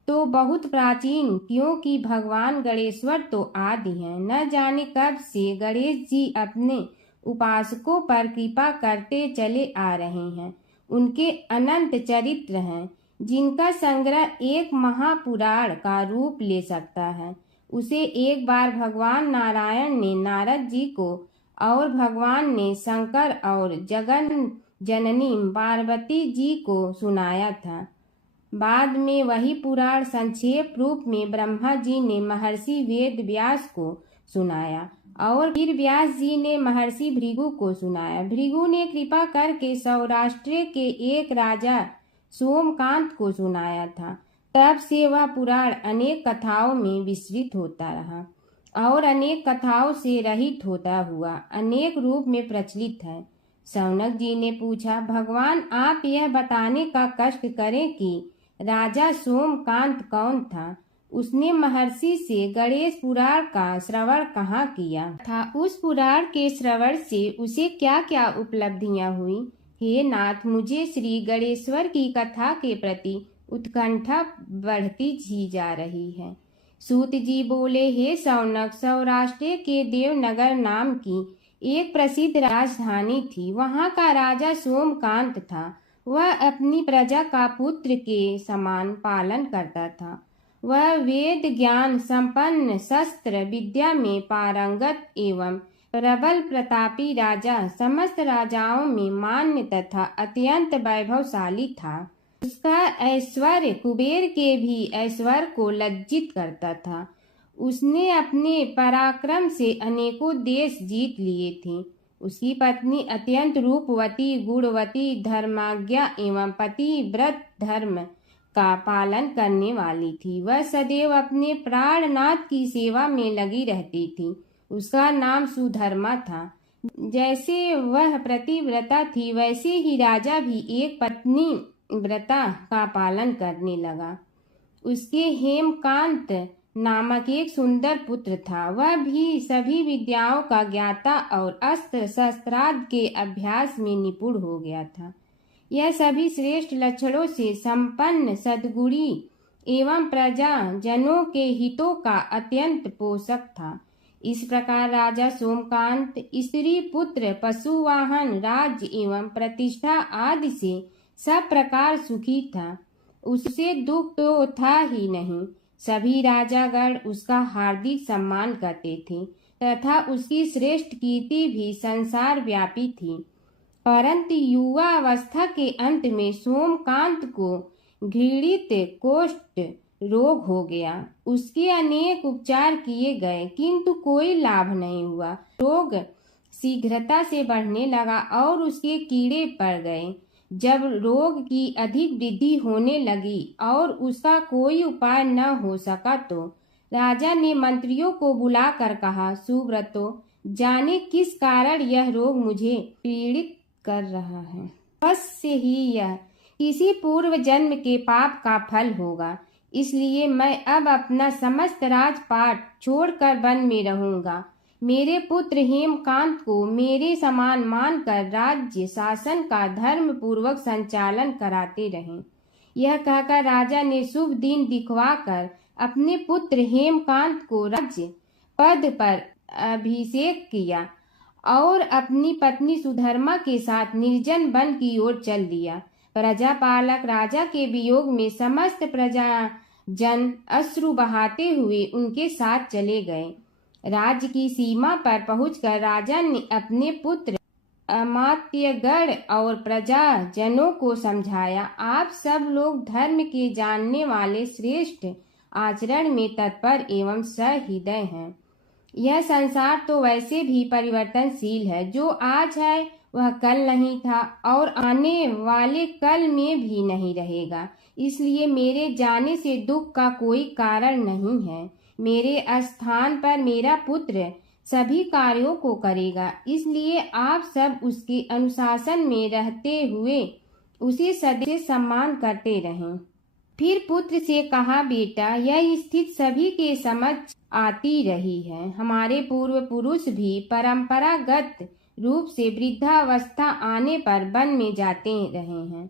तो बहुत प्राचीन, क्योंकि भगवान गणेश्वर तो आदि हैं। न जाने कब से गणेश जी अपने उपासकों पर कृपा करते चले आ रहे हैं। उनके अनंत चरित्र हैं, जिनका संग्रह एक महापुराण का रूप ले सकता है। उसे एक बार भगवान नारायण ने नारद जी को और भगवान ने शंकर और जगन जननी पार्वती जी को सुनाया था। बाद में वही पुराण संक्षेप रूप में ब्रह्मा जी ने महर्षि वेद व्यास को सुनाया और फिर व्यास जी ने महर्षि भृगु को सुनाया। भृगु ने कृपा करके सौराष्ट्र के एक राजा सोमकांत को सुनाया था। तब से वह पुराण अनेक कथाओं में विस्तृत होता रहा और अनेक कथाओं से रहित होता हुआ अनेक रूप में प्रचलित है। शौनक जी ने पूछा, भगवान, आप यह बताने का कष्ट करें कि राजा सोमकांत कौन था। उसने महर्षि से गणेश पुराण का श्रवण कहाँ किया था, उस पुराण के श्रवण से उसे क्या क्या उपलब्धियां हुई। हे नाथ, मुझे श्री गणेश्वर की कथा के प्रति उत्कंठा बढ़ती ही जा रही है। सूत जी बोले, हे शौनक, सौराष्ट्र के देवनगर नाम की एक प्रसिद्ध राजधानी थी। वहाँ का राजा सोमकांत था। वह अपनी प्रजा का पुत्र के समान पालन करता था। वह वेद ज्ञान संपन्न, शस्त्र विद्या में पारंगत एवं प्रबल प्रतापी राजा, समस्त राजाओं में मान्य तथा अत्यंत वैभवशाली था। उसका ऐश्वर्य कुबेर के भी ऐश्वर्य को लज्जित करता था। उसने अपने पराक्रम से अनेकों देश जीत लिए थे। उसकी पत्नी अत्यंत रूपवती, गुणवती, धर्माज्ञा एवं पतिव्रत धर्म का पालन करने वाली थी। वह सदैव अपने प्राणनाथ की सेवा में लगी रहती थी। उसका नाम सुधर्मा था। जैसे वह प्रतिव्रता थी, वैसे ही राजा भी एक पत्नी व्रता का पालन करने लगा। उसके हेमकांत नामक एक सुंदर पुत्र था। वह भी सभी विद्याओं का ज्ञाता और अस्त्र शस्त्रादि के अभ्यास में निपुण हो गया था। यह सभी श्रेष्ठ लक्षणों से संपन्न, सद्गुणी एवं प्रजा जनों के हितों का अत्यंत पोषक था। इस प्रकार राजा सोमकांत स्त्री पुत्र, पशुवाहन, राज्य एवं प्रतिष्ठा आदि से सब प्रकार सुखी था। उससे दुख तो था ही नहीं। सभी राजागण उसका हार्दिक सम्मान करते थे तथा उसकी श्रेष्ठ कीर्ति भी संसार व्यापी थी। परंतु युवा अवस्था के अंत में सोमकांत को घृणित कोष्ठ रोग हो गया। उसके अनेक उपचार किए गए, किंतु कोई लाभ नहीं हुआ। रोग शीघ्रता से बढ़ने लगा और उसके कीड़े पड़ गए। जब रोग की अधिक वृद्धि होने लगी और उसका कोई उपाय न हो सका, तो राजा ने मंत्रियों को बुलाकर कहा, सुव्रतो, जाने किस कारण यह रोग मुझे पीड़ित कर रहा है। अवश्य ही यह किसी पूर्व जन्म के पाप का फल होगा। इसलिए मैं अब अपना समस्त राजपाट छोड़कर वन में रहूंगा। मेरे पुत्र हेमकांत को मेरे समान मानकर राज्य शासन का धर्म पूर्वक संचालन कराते रहें। यह कहकर राजा ने शुभ दिन दिखवाकर अपने पुत्र हेमकांत को राज्य पद पर अभिषेक किया और अपनी पत्नी सुधर्मा के साथ निर्जन वन की ओर चल दिया। प्रजापालक राजा के वियोग में समस्त प्रजा जन अश्रु बहाते हुए उनके साथ चले गए। राज्य की सीमा पर पहुंचकर राजा ने अपने पुत्र, अमात्यगण और प्रजा जनों को समझाया, आप सब लोग धर्म के जानने वाले, श्रेष्ठ आचरण में तत्पर एवं सहृदय हैं। यह संसार तो वैसे भी परिवर्तनशील है। जो आज है वह कल नहीं था और आने वाले कल में भी नहीं रहेगा। इसलिए मेरे जाने से दुख का कोई कारण नहीं है। मेरे स्थान पर मेरा पुत्र सभी कार्यों को करेगा। इसलिए आप सब उसके अनुशासन में रहते हुए उसे सदैव सम्मान करते रहें। फिर पुत्र से कहा, बेटा, यह स्थिति सभी के समझ आती रही है। हमारे पूर्व पुरुष भी परंपरागत रूप से वृद्धावस्था आने पर वन में जाते रहे हैं।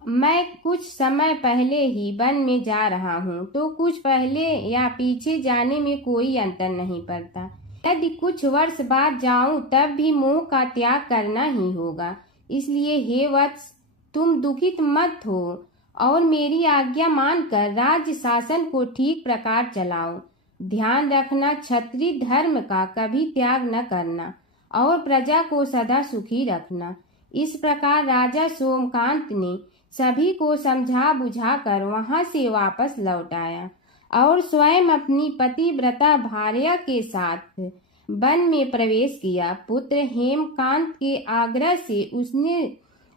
मैं कुछ समय पहले ही वन में जा रहा हूँ, तो कुछ पहले या पीछे जाने में कोई अंतर नहीं पड़ता। यदि कुछ वर्ष बाद जाऊं तब भी मोह का त्याग करना ही होगा। इसलिए हे वत्स, तुम दुखित मत हो और मेरी आज्ञा मानकर राज्य शासन को ठीक प्रकार चलाओ। ध्यान रखना, क्षत्रिय धर्म का कभी त्याग न करना और प्रजा को सदा सुखी रखना। इस प्रकार राजा सोमकांत ने सभी को समझा बुझाकर वहां से वापस लौट आया और स्वयं अपनी पतिव्रता भार्या के साथ वन में प्रवेश किया। पुत्र हेमकांत के आग्रह से उसने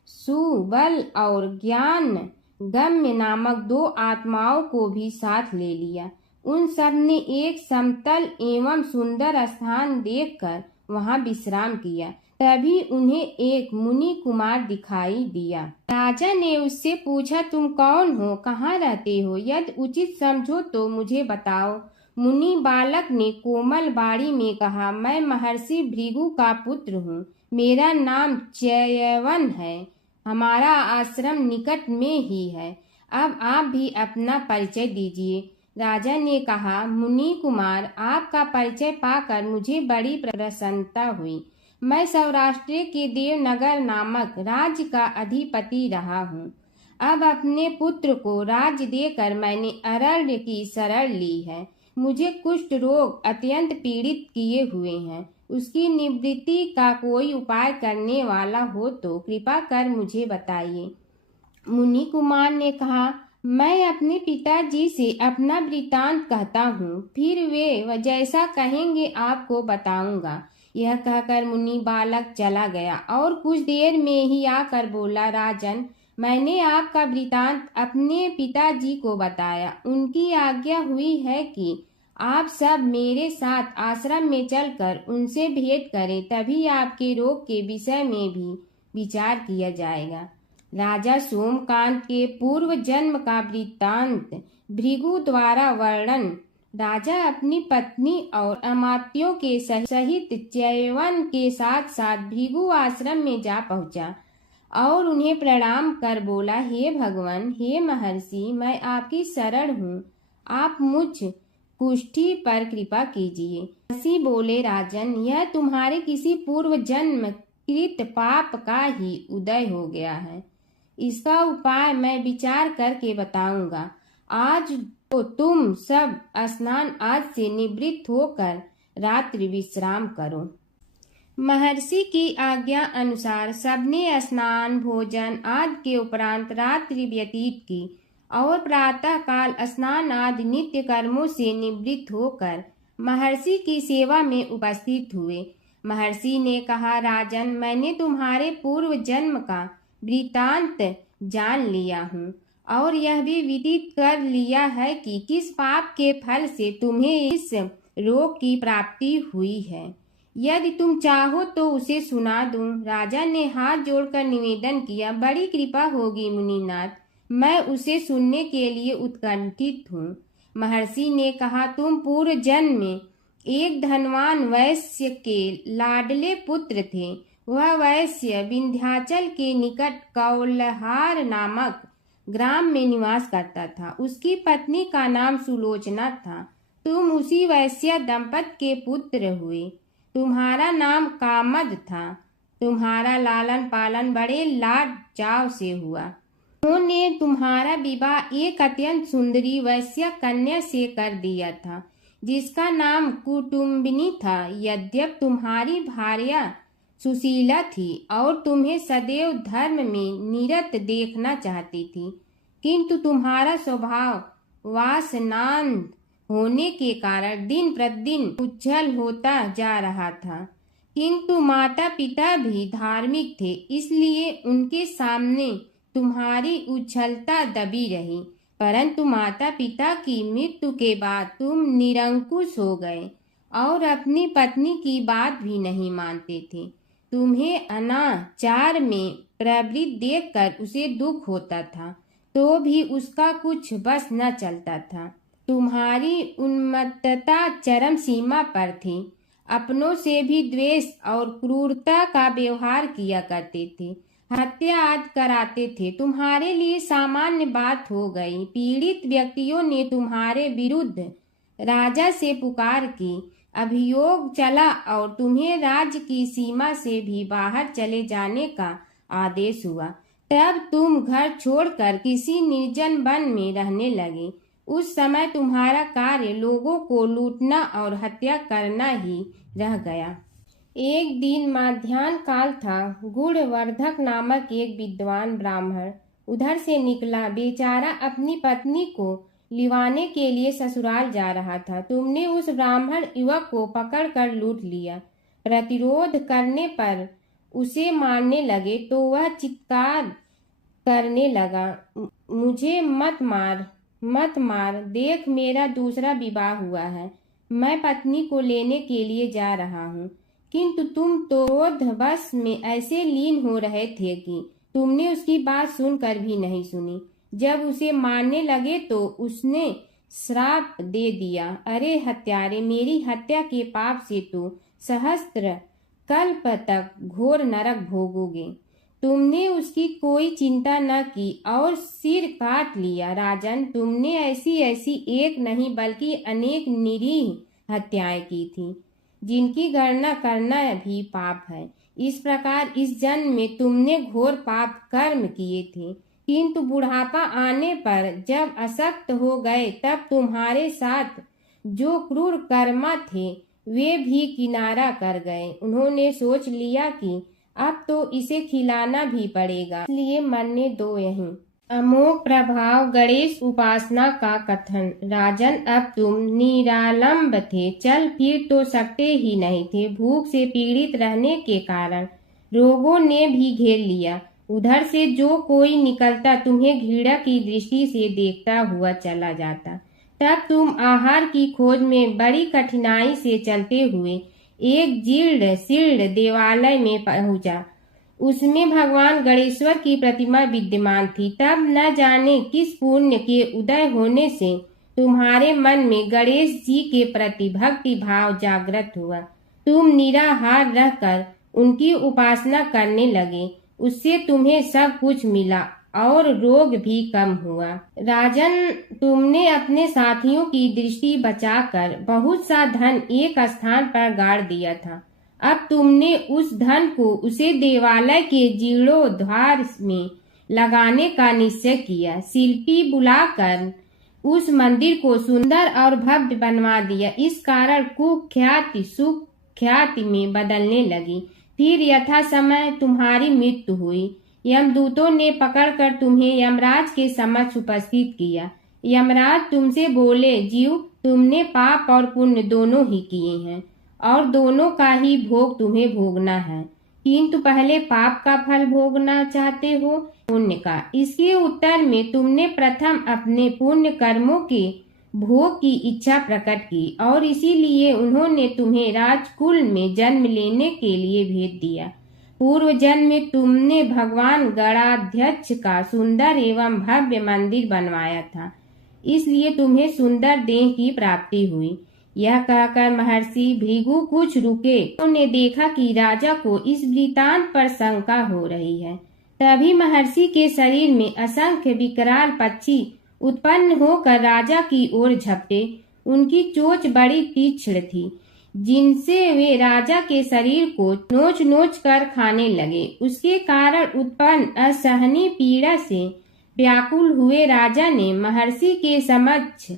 सुबल और ज्ञान गम्य नामक 2 आत्माओं को भी साथ ले लिया। उन सब ने एक समतल एवं सुंदर स्थान देखकर वहां विश्राम किया। तभी उन्हें एक मुनि कुमार दिखाई दिया। राजा ने उससे पूछा, तुम कौन हो, कहाँ रहते हो? यदि उचित समझो तो मुझे बताओ। मुनि बालक ने कोमल बाणी में कहा, मैं महर्षि भृगु का पुत्र हूँ। मेरा नाम च्यवन है। हमारा आश्रम निकट में ही है। अब आप भी अपना परिचय दीजिए। राजा ने कहा, मुनि कुमार, आपका परिचय पाकर मुझे बड़ी प्रसन्नता हुई। मैं सौराष्ट्र के देवनगर नामक राज्य का अधिपति रहा हूँ। अब अपने पुत्र को राज्य देकर मैंने अरण्य की शरण ली है। मुझे कुष्ठ रोग अत्यंत पीड़ित किए हुए हैं। उसकी निवृत्ति का कोई उपाय करने वाला हो तो कृपा कर मुझे बताइए। मुनि कुमार ने कहा, मैं अपने पिताजी से अपना वृतांत कहता हूँ, फिर वे जैसा कहेंगे आपको बताऊंगा। यह कहकर मुनि बालक चला गया और कुछ देर में ही आकर बोला, राजन, मैंने आपका वृतांत अपने पिताजी को बताया। उनकी आज्ञा हुई है कि आप सब मेरे साथ आश्रम में चलकर उनसे भेंट करें, तभी आपके रोग के विषय में भी विचार किया जाएगा। राजा सोमकांत के पूर्व जन्म का वृत्तांत भृगु द्वारा वर्णन। राजा अपनी पत्नी और अमात्यों के सहित च्यवन के साथ साथ भृगु आश्रम में जा पहुंचा और उन्हें प्रणाम कर बोला, हे भगवान, हे महर्षि, मैं आपकी शरण हूँ। आप मुझ कुष्ठी पर कृपा कीजिए। महर्षि बोले, राजन, यह तुम्हारे किसी पूर्व जन्म कृत पाप का ही उदय हो गया है। इसका उपाय मैं विचार करके बताऊंगा। आज तो तुम सब स्नान आदि से निवृत्त होकर रात्रि विश्राम करो। महर्षि की आज्ञा अनुसार सबने स्नान भोजन आदि के उपरांत रात्रि व्यतीत की और प्रातः काल स्नान आदि नित्य कर्मों से निवृत्त होकर महर्षि की सेवा में उपस्थित हुए। महर्षि ने कहा, राजन, मैंने तुम्हारे पूर्व जन्म का वृतांत जान लिया हूँ और यह भी विदित कर लिया है कि किस पाप के फल से तुम्हें इस रोग की प्राप्ति हुई है। यदि तुम चाहो तो उसे सुना दूं। राजा ने हाथ जोड़कर निवेदन किया, बड़ी कृपा होगी मुनिनाथ, मैं उसे सुनने के लिए उत्कंठित हूँ। महर्षि ने कहा, तुम पूर्व जन्म में एक धनवान वैश्य के लाडले पुत्र थे। वह वैश्य विंध्याचल के निकट कौलहार नामक ग्राम में निवास करता था। उसकी पत्नी का नाम सुलोचना था। तुम उसी वैश्य दंपत के पुत्र हुए। तुम्हारा नाम कामद था। तुम्हारा लालन पालन बड़े लाड चाव से हुआ। उन्होंने तुम्हारा विवाह एक अत्यंत सुंदरी वैश्य कन्या से कर दिया था, जिसका नाम कुटुम्बिनी था। यद्यप तुम्हारी भार्या सुशीला थी और तुम्हें सदैव धर्म में निरत देखना चाहती थी, किंतु तुम्हारा स्वभाव वासनांध होने के कारण दिन प्रतिदिन उज्जवल होता जा रहा था। किंतु माता पिता भी धार्मिक थे, इसलिए उनके सामने तुम्हारी उज्ज्वलता दबी रही। परंतु माता पिता की मृत्यु के बाद तुम निरंकुश हो गए और अपनी पत्नी की बात भी नहीं मानते थे। तुम्हें अनाचार में प्रवृत्त देखकर उसे दुख होता था। तो भी उसका कुछ बस न चलता था। तुम्हारी उन्मत्तता चरम सीमा पर थी। अपनों से भी द्वेष और क्रूरता का व्यवहार किया करते थे, हत्या आदि कराते थे। तुम्हारे लिए सामान्य बात हो गई। पीड़ित व्यक्तियों ने तुम्हारे विरुद्ध राजा से पुकार की, अभियोग चला और तुम्हें राज्य की सीमा से भी बाहर चले जाने का आदेश हुआ। तब तुम घर छोड़कर किसी निर्जन वन में रहने लगे। उस समय तुम्हारा कार्य लोगों को लूटना और हत्या करना ही रह गया। एक दिन माध्याह्न काल था। गुणवर्धक नामक एक विद्वान ब्राह्मण उधर से निकला। बेचारा अपनी पत्नी को लिवाने के लिए ससुराल जा रहा था। तुमने उस ब्राह्मण युवक को पकड़कर लूट लिया। प्रतिरोध करने पर उसे मारने लगे तो वह चित्कार करने लगा, मुझे मत मार, मत मार, देख मेरा दूसरा विवाह हुआ है, मैं पत्नी को लेने के लिए जा रहा हूँ। किंतु तुम तो क्रोधवश में ऐसे लीन हो रहे थे कि तुमने उसकी बात सुनकर भी नहीं सुनी। जब उसे मारने लगे तो उसने श्राप दे दिया, अरे हत्यारे, मेरी हत्या के पाप से तो सहस्त्र कल्प तक घोर नरक भोगोगे। तुमने उसकी कोई चिंता न की और सिर काट लिया। राजन, तुमने ऐसी ऐसी एक नहीं बल्कि अनेक निरीह हत्याएं की थी, जिनकी गणना करना भी पाप है। इस प्रकार इस जन्म में तुमने घोर पाप कर्म किए थे, किंतु बुढ़ापा आने पर जब अशक्त हो गए तब तुम्हारे साथ जो क्रूर कर्मा थे वे भी किनारा कर गए। उन्होंने सोच लिया कि अब तो इसे खिलाना भी पड़ेगा, इसलिए मरने दो यहीं। अमोघ प्रभाव गणेश उपासना का कथन। राजन, अब तुम निरालंब थे, चल फिर तो सकते ही नहीं थे। भूख से पीड़ित रहने के कारण रोगों ने भी घेर लिया। उधर से जो कोई निकलता तुम्हें घृणा की दृष्टि से देखता हुआ चला जाता। तब तुम आहार की खोज में बड़ी कठिनाई से चलते हुए एक जीर्ण शीर्ण देवालय में पहुंचा। उसमें भगवान गणेश्वर की प्रतिमा विद्यमान थी। तब न जाने किस पुण्य के उदय होने से तुम्हारे मन में गणेश जी के प्रति भक्ति भाव जागृत हुआ। तुम निराहार रहकर उनकी उपासना करने लगे। उससे तुम्हें सब कुछ मिला और रोग भी कम हुआ। राजन, तुमने अपने साथियों की दृष्टि बचाकर बहुत सा धन एक स्थान पर गाड़ दिया था। अब तुमने उस धन को उसे देवालय के जीर्णोद्धार में लगाने का निश्चय किया। शिल्पी बुलाकर उस मंदिर को सुंदर और भव्य बनवा दिया। इस कारण कुख्याति सुख्याति में बदलने लगी। फिर यथा समय तुम्हारी मृत्यु हुई। यमदूतों ने पकड़कर तुम्हें यमराज के समक्ष उपस्थित किया। यमराज तुमसे बोले, जीव, तुमने पाप और पुण्य दोनों ही किए हैं और दोनों का ही भोग तुम्हें भोगना है, किंतु पहले पाप का फल भोगना चाहते हो पुण्य का। इसके उत्तर में तुमने प्रथम अपने पुण्य कर्मों के भोग की इच्छा प्रकट की और इसीलिए उन्होंने तुम्हें राजकुल में जन्म लेने के लिए भेज दिया। पूर्व जन्म में तुमने भगवान गणाध्यक्ष का सुंदर एवं भव्य मंदिर बनवाया था, इसलिए तुम्हें सुंदर देह की प्राप्ति हुई। यह कहकर महर्षि भृगु कुछ रुके। उन्होंने देखा कि राजा को इस वृतांत पर शंका हो रही है। तभी महर्षि के शरीर में असंख्य विकराल पक्षी उत्पन्न होकर राजा की ओर झपटे। उनकी चोंच बड़ी तीक्ष्ण थी, जिनसे वे राजा के शरीर को नोच नोच कर खाने लगे। उसके कारण उत्पन्न असहनीय पीड़ा से व्याकुल हुए राजा ने महर्षि के समक्ष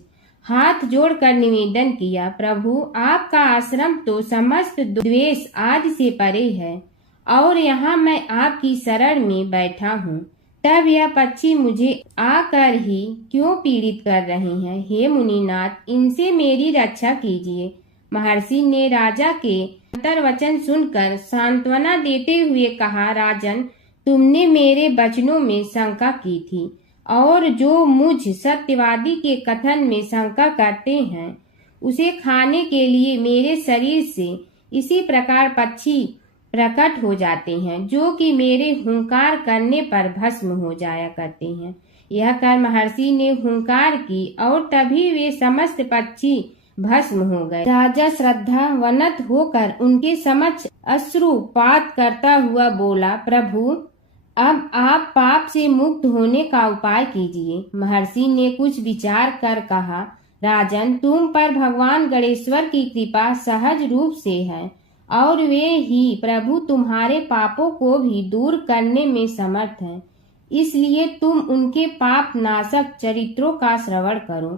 हाथ जोड़कर निवेदन किया, प्रभु, आपका आश्रम तो समस्त द्वेष आदि से परे है और यहाँ मैं आपकी शरण में बैठा हूँ। तब यह पक्षी मुझे आकर ही क्यों पीड़ित कर रहे हैं? हे मुनिनाथ, इनसे मेरी रक्षा कीजिए। महर्षि ने राजा के अंतर्वचन सुनकर सांत्वना देते हुए कहा, राजन, तुमने मेरे वचनों में शंका की थी और जो मुझ सत्यवादी के कथन में शंका करते हैं उसे खाने के लिए मेरे शरीर से इसी प्रकार पक्षी प्रकट हो जाते हैं, जो कि मेरे हुंकार करने पर भस्म हो जाया करते हैं। यह कर महर्षि ने हुंकार की और तभी वे समस्त पक्षी भस्म हो गए। राजा श्रद्धावनत होकर उनके समक्ष अश्रुपात करता हुआ बोला, प्रभु, अब आप पाप से मुक्त होने का उपाय कीजिए। महर्षि ने कुछ विचार कर कहा, राजन, तुम पर भगवान गणेश्वर की कृपा सहज रूप से है और वे ही प्रभु तुम्हारे पापों को भी दूर करने में समर्थ हैं। इसलिए तुम उनके पाप नाशक चरित्रों का श्रवण करो।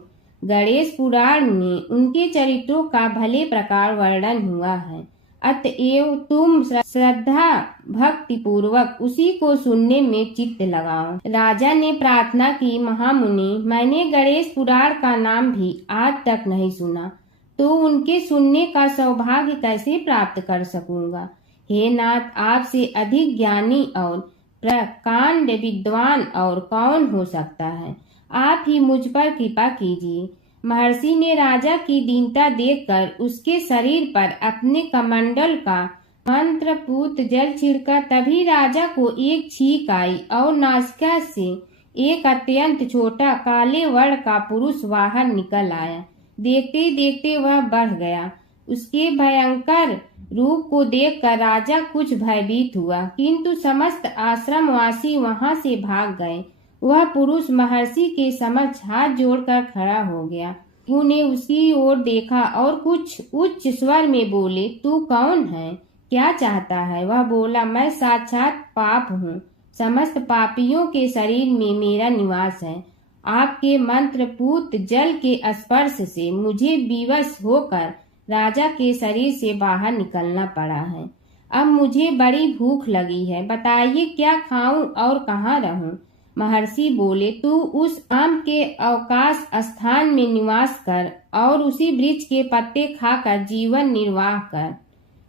गणेश पुराण में उनके चरित्रों का भले प्रकार वर्णन हुआ है, अतएव तुम श्रद्धा भक्ति पूर्वक उसी को सुनने में चित्त लगाओ। राजा ने प्रार्थना की, महामुनि, मैंने गणेश पुराण का नाम भी आज तक नहीं सुना, तो उनके सुनने का सौभाग्य कैसे प्राप्त कर सकूंगा। हे नाथ, आपसे अधिक ज्ञानी और प्रकांड विद्वान और कौन हो सकता है। आप ही मुझ पर कृपा कीजिए। महर्षि ने राजा की दीनता देखकर उसके शरीर पर अपने कमंडल का मंत्रपूत जल छिड़का। तभी राजा को एक छींक आई और नासिका से एक अत्यंत छोटा काले वर्ण का पुरुष बाहर निकल आया। देखते देखते वह बढ़ गया। उसके भयंकर रूप को देखकर राजा कुछ भयभीत हुआ, किंतु समस्त आश्रमवासी वहां से भाग गए। वह पुरुष महर्षि के समक्ष हाथ जोड़कर खड़ा हो गया। उन्हें उसकी ओर देखा और कुछ उच्च स्वर में बोले, तू कौन है, क्या चाहता है। वह बोला, मैं साक्षात पाप हूँ। समस्त पापियों के शरीर में मेरा निवास है। आपके मंत्रपूत जल के स्पर्श से मुझे विवश होकर राजा के शरीर से बाहर निकलना पड़ा है। अब मुझे बड़ी भूख लगी है, बताइए क्या खाऊं और कहाँ रहूं। महर्षि बोले, तू उस आम के अवकाश स्थान में निवास कर और उसी वृक्ष के पत्ते खाकर जीवन निर्वाह कर।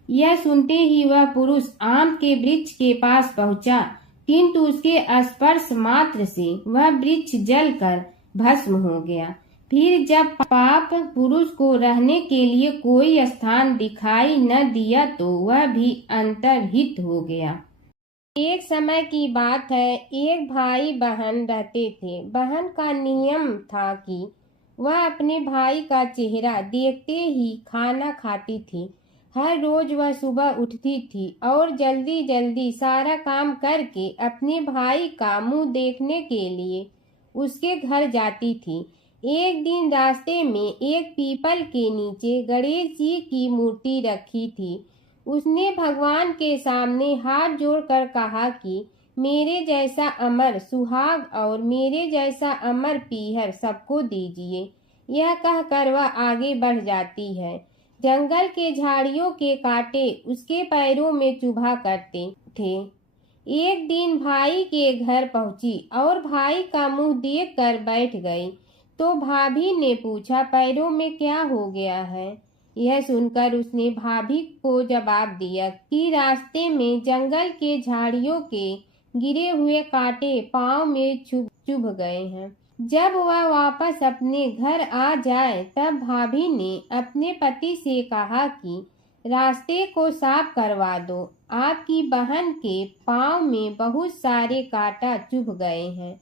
यह सुनते ही वह पुरुष आम के वृक्ष के पास पहुंचा, किंतु उसके स्पर्श मात्र से वह वृक्ष जलकर भस्म हो गया। फिर जब पाप पुरुष को रहने के लिए कोई स्थान दिखाई न दिया तो वह भी अंतर्हित हो गया। एक समय की बात है, एक भाई बहन रहते थे। बहन का नियम था कि वह अपने भाई का चेहरा देखते ही खाना खाती थी। हर रोज वह सुबह उठती थी और जल्दी जल्दी सारा काम करके अपने भाई का मुंह देखने के लिए उसके घर जाती थी। एक दिन रास्ते में एक पीपल के नीचे गणेश जी की मूर्ति रखी थी। उसने भगवान के सामने हाथ जोड़कर कहा कि मेरे जैसा अमर सुहाग और मेरे जैसा अमर पीहर सबको दीजिए। यह कहकर वह आगे बढ़ जाती है। जंगल के झाड़ियों के कांटे उसके पैरों में चुभा करते थे। एक दिन भाई के घर पहुंची और भाई का मुंह देखकर बैठ गई तो भाभी ने पूछा, पैरों में क्या हो गया है। यह सुनकर उसने भाभी को जवाब दिया कि रास्ते में जंगल के झाड़ियों के गिरे हुए कांटे पांव में चुभ गए हैं। जब वह वापस अपने घर आ जाए तब भाभी ने अपने पति से कहा कि रास्ते को साफ करवा दो, आपकी बहन के पांव में बहुत सारे कांटा चुभ गए हैं।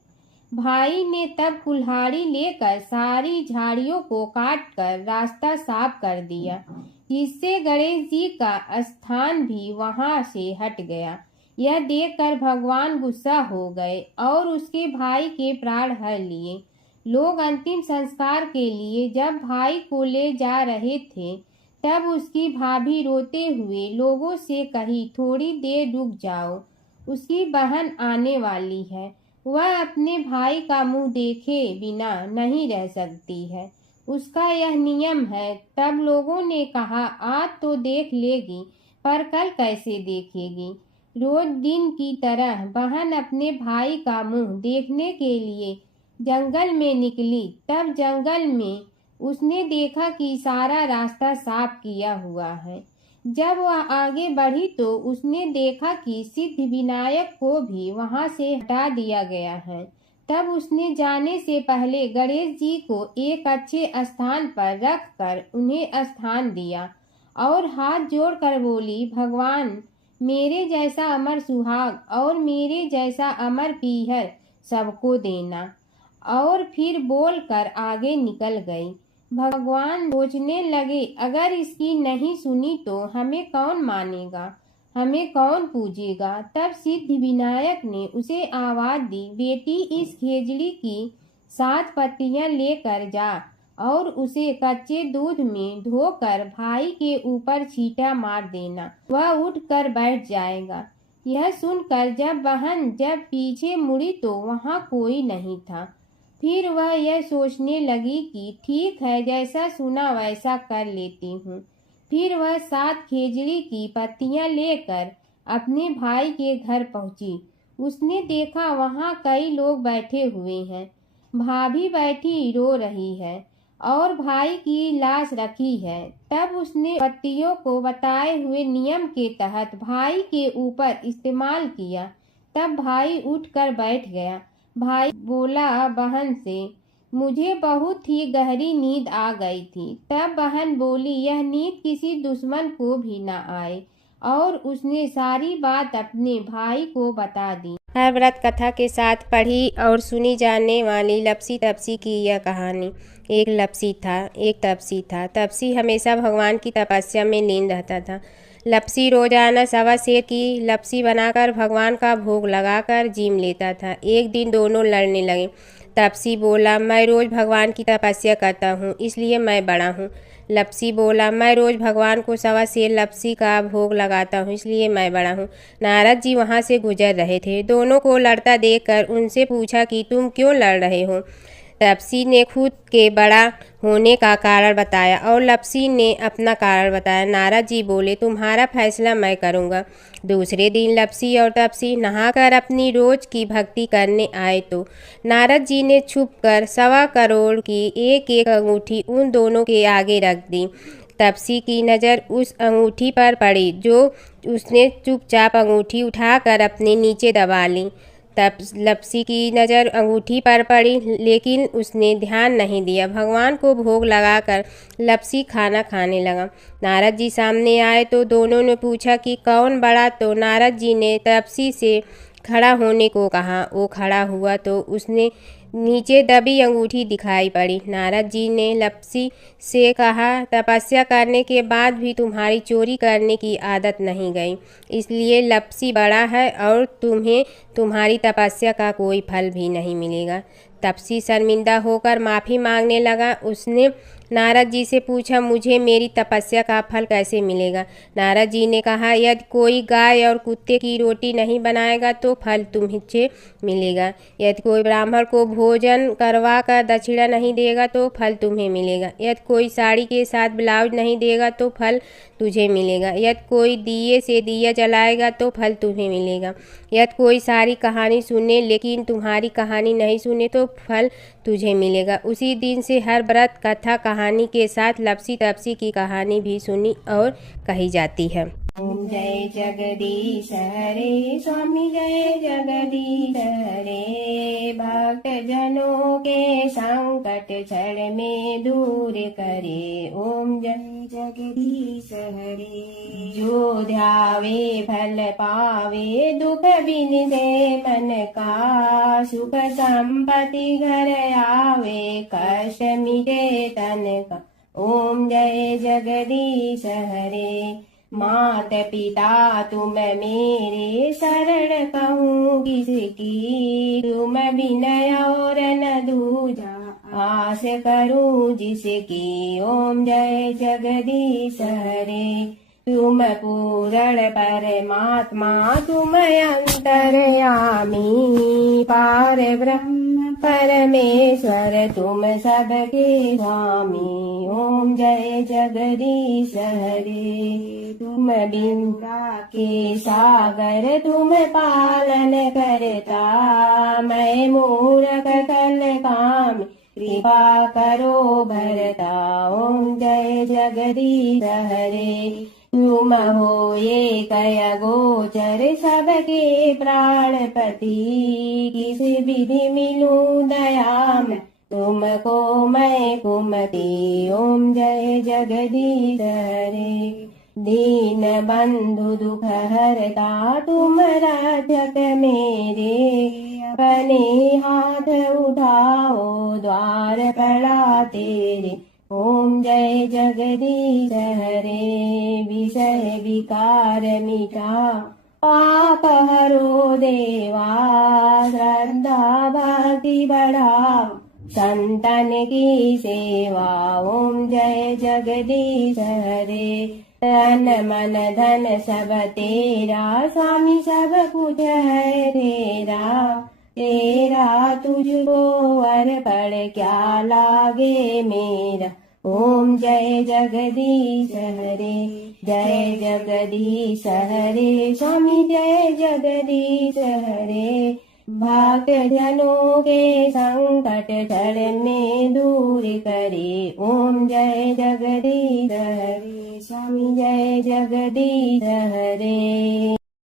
भाई ने तब कुल्हाड़ी लेकर सारी झाड़ियों को काटकर रास्ता साफ कर दिया, जिससे गणेश जी का स्थान भी वहां से हट गया। यह देखकर भगवान गुस्सा हो गए और उसके भाई के प्राण हर लिए। लोग अंतिम संस्कार के लिए जब भाई को ले जा रहे थे तब उसकी भाभी रोते हुए लोगों से कही, थोड़ी देर रुक जाओ, उसकी बहन आने वाली है। वह अपने भाई का मुंह देखे बिना नहीं रह सकती है, उसका यह नियम है। तब लोगों ने कहा, आज तो देख लेगी पर कल कैसे देखेगी। रोज दिन की तरह बहन अपने भाई का मुंह देखने के लिए जंगल में निकली। तब जंगल में उसने देखा कि सारा रास्ता साफ किया हुआ है। जब वह आगे बढ़ी तो उसने देखा कि सिद्ध विनायक को भी वहां से हटा दिया गया है। तब उसने जाने से पहले गणेश जी को एक अच्छे स्थान पर रखकर उन्हें स्थान दिया और हाथ जोड़कर बोली, भगवान, मेरे जैसा अमर सुहाग और मेरे जैसा अमर पीहर सबको देना। और फिर बोलकर आगे निकल गई। भगवान सोचने लगे, अगर इसकी नहीं सुनी तो हमें कौन मानेगा, हमें कौन पूजेगा। तब सिद्धि विनायक ने उसे आवाज दी, बेटी इस खेजड़ी की 7 पत्तियां लेकर जा और उसे कच्चे दूध में धोकर भाई के ऊपर छींटा मार देना, वह उठकर बैठ जाएगा। यह सुनकर जब पीछे मुड़ी तो वहां कोई नहीं था। फिर वह यह सोचने लगी कि ठीक है, जैसा सुना वैसा कर लेती हूँ। फिर वह 7 खेजड़ी की पत्तियां लेकर अपने भाई के घर पहुंची। उसने देखा वहां कई लोग बैठे हुए हैं। भाभी बैठी रो रही है और भाई की लाश रखी है। तब उसने पत्तियों को बताए हुए नियम के तहत भाई के ऊपर इस्तेमाल किया। तब भाई उठकर बैठ गया। भाई बोला बहन से, मुझे बहुत ही गहरी नींद आ गई थी। तब बहन बोली, यह नींद किसी दुश्मन को भी न आए। और उसने सारी बात अपने भाई को बता दी। हर व्रत कथा के साथ पढ़ी और सुनी जाने वाली लपसी तपसी की यह कहानी। एक लपसी था, एक तपसी था। तपसी हमेशा भगवान की तपस्या में लीन रहता था। लपसी रोजाना 1.25 सेर की लपसी बनाकर भगवान का भोग लगाकर जीम लेता था। एक दिन दोनों लड़ने लगे। तपसी बोला, मैं रोज भगवान की तपस्या करता हूँ, इसलिए मैं बड़ा हूँ। लपसी बोला, मैं रोज भगवान को 1.25 सेर लपसी का भोग लगाता हूँ, इसलिए मैं बड़ा हूँ। नारद जी वहाँ से गुजर रहे थे। दोनों को लड़ता देखकर उनसे पूछा कि तुम क्यों लड़ रहे हो। तपसी ने खुद के बड़ा होने का कारण बताया और लपसी ने अपना कारण बताया। नारद जी बोले, तुम्हारा फैसला मैं करूँगा। दूसरे दिन लपसी और तपसी नहाकर अपनी रोज की भक्ति करने आए तो नारद जी ने छुपकर 1.25 करोड़ की एक एक अंगूठी उन दोनों के आगे रख दी। तपसी की नज़र उस अंगूठी पर पड़ी जो उसने चुपचाप अंगूठी उठाकर अपने नीचे दबा ली। तब लपसी की नज़र अंगूठी पर पड़ी, लेकिन उसने ध्यान नहीं दिया। भगवान को भोग लगाकर लपसी खाना खाने लगा। नारद जी सामने आए तो दोनों ने पूछा कि कौन बड़ा, तो नारद जी ने तपसी से खड़ा होने को कहा। वो खड़ा हुआ तो उसने नीचे दबी अंगूठी दिखाई पड़ी। नारद जी ने लपसी से कहा, तपस्या करने के बाद भी तुम्हारी चोरी करने की आदत नहीं गई, इसलिए लपसी बड़ा है और तुम्हें तुम्हारी तपस्या का कोई फल भी नहीं मिलेगा। तपसी शर्मिंदा होकर माफ़ी मांगने लगा। उसने नारद जी से पूछा, मुझे मेरी तपस्या का फल कैसे मिलेगा। नारद जी ने कहा, यदि कोई गाय और कुत्ते की रोटी नहीं बनाएगा तो फल तुम्हें मिलेगा। यदि कोई ब्राह्मण को भोजन करवा कर दक्षिणा नहीं देगा तो फल तुम्हें मिलेगा। यदि कोई साड़ी के साथ ब्लाउज नहीं देगा तो फल तुझे मिलेगा। यदि कोई दिए से दिया जलाएगा तो फल तुम्हें मिलेगा। यदि कोई सारी कहानी सुने लेकिन तुम्हारी कहानी नहीं सुने तो फल तुझे मिलेगा। उसी दिन से हर व्रत कथा कहानी के साथ लपसी तपसी की कहानी भी सुनी और कही जाती है। ओम जय जगदीश हरे, स्वामी जय जगदीश हरे। भक्त जनों के संकट क्षण में दूर करे। ओम जय जगदीश हरे। जो ध्यावे फल पावे, दुख बिन दे मन का। सुख संपत्ति घर आवे, कष्ट मिटे तन का। ओम जय जगदीश हरे। मात पिता तुम मेरे, शरण कहूँ किसकी। तुम विनय और न दूजा, आस करूँ जिसकी। ओम जय जगदीश हरे। तुम पूर्ण परमात्मा, तुम अंतर्यामी। पार ब्रह्म परमेश्वर, तुम सबके स्वामी। ओम जय जगदीश हरे। तुम बिंदा के सागर, तुम पालन करता। मैं मूर्ख कल काम, कृपा करो भरता। ओम जय जगदीश हरे। तुम हो ये कय गोचर, सबके प्राणपति। किस विधि मिलूं दया में, तुमको मैं कुमति। ओम जय जगदीश हरे। दीन बंधु दुख हरता तुम रक्षक मेरे, अपने हाथ उठाओ द्वार पड़ा तेरे। ओम जय जगदीश हरे, विषय विकार मिटा पाप हरो देवा, श्रद्धा भक्ति बढ़ाओ संतन की सेवा। ओम जय जगदीश हरे, तन मन धन सब तेरा, स्वामी सब कुछ है तेरा। तेरा तुझको अर्पण क्या लागे मेरा। ओम जय जगदीश हरे, जय जगदीश हरे, स्वामी जय जगदीश हरे। भक्त जनों के संकट क्षण में दूर करे। ओम जय जगदीश हरे, स्वामी जय जगदीश हरे।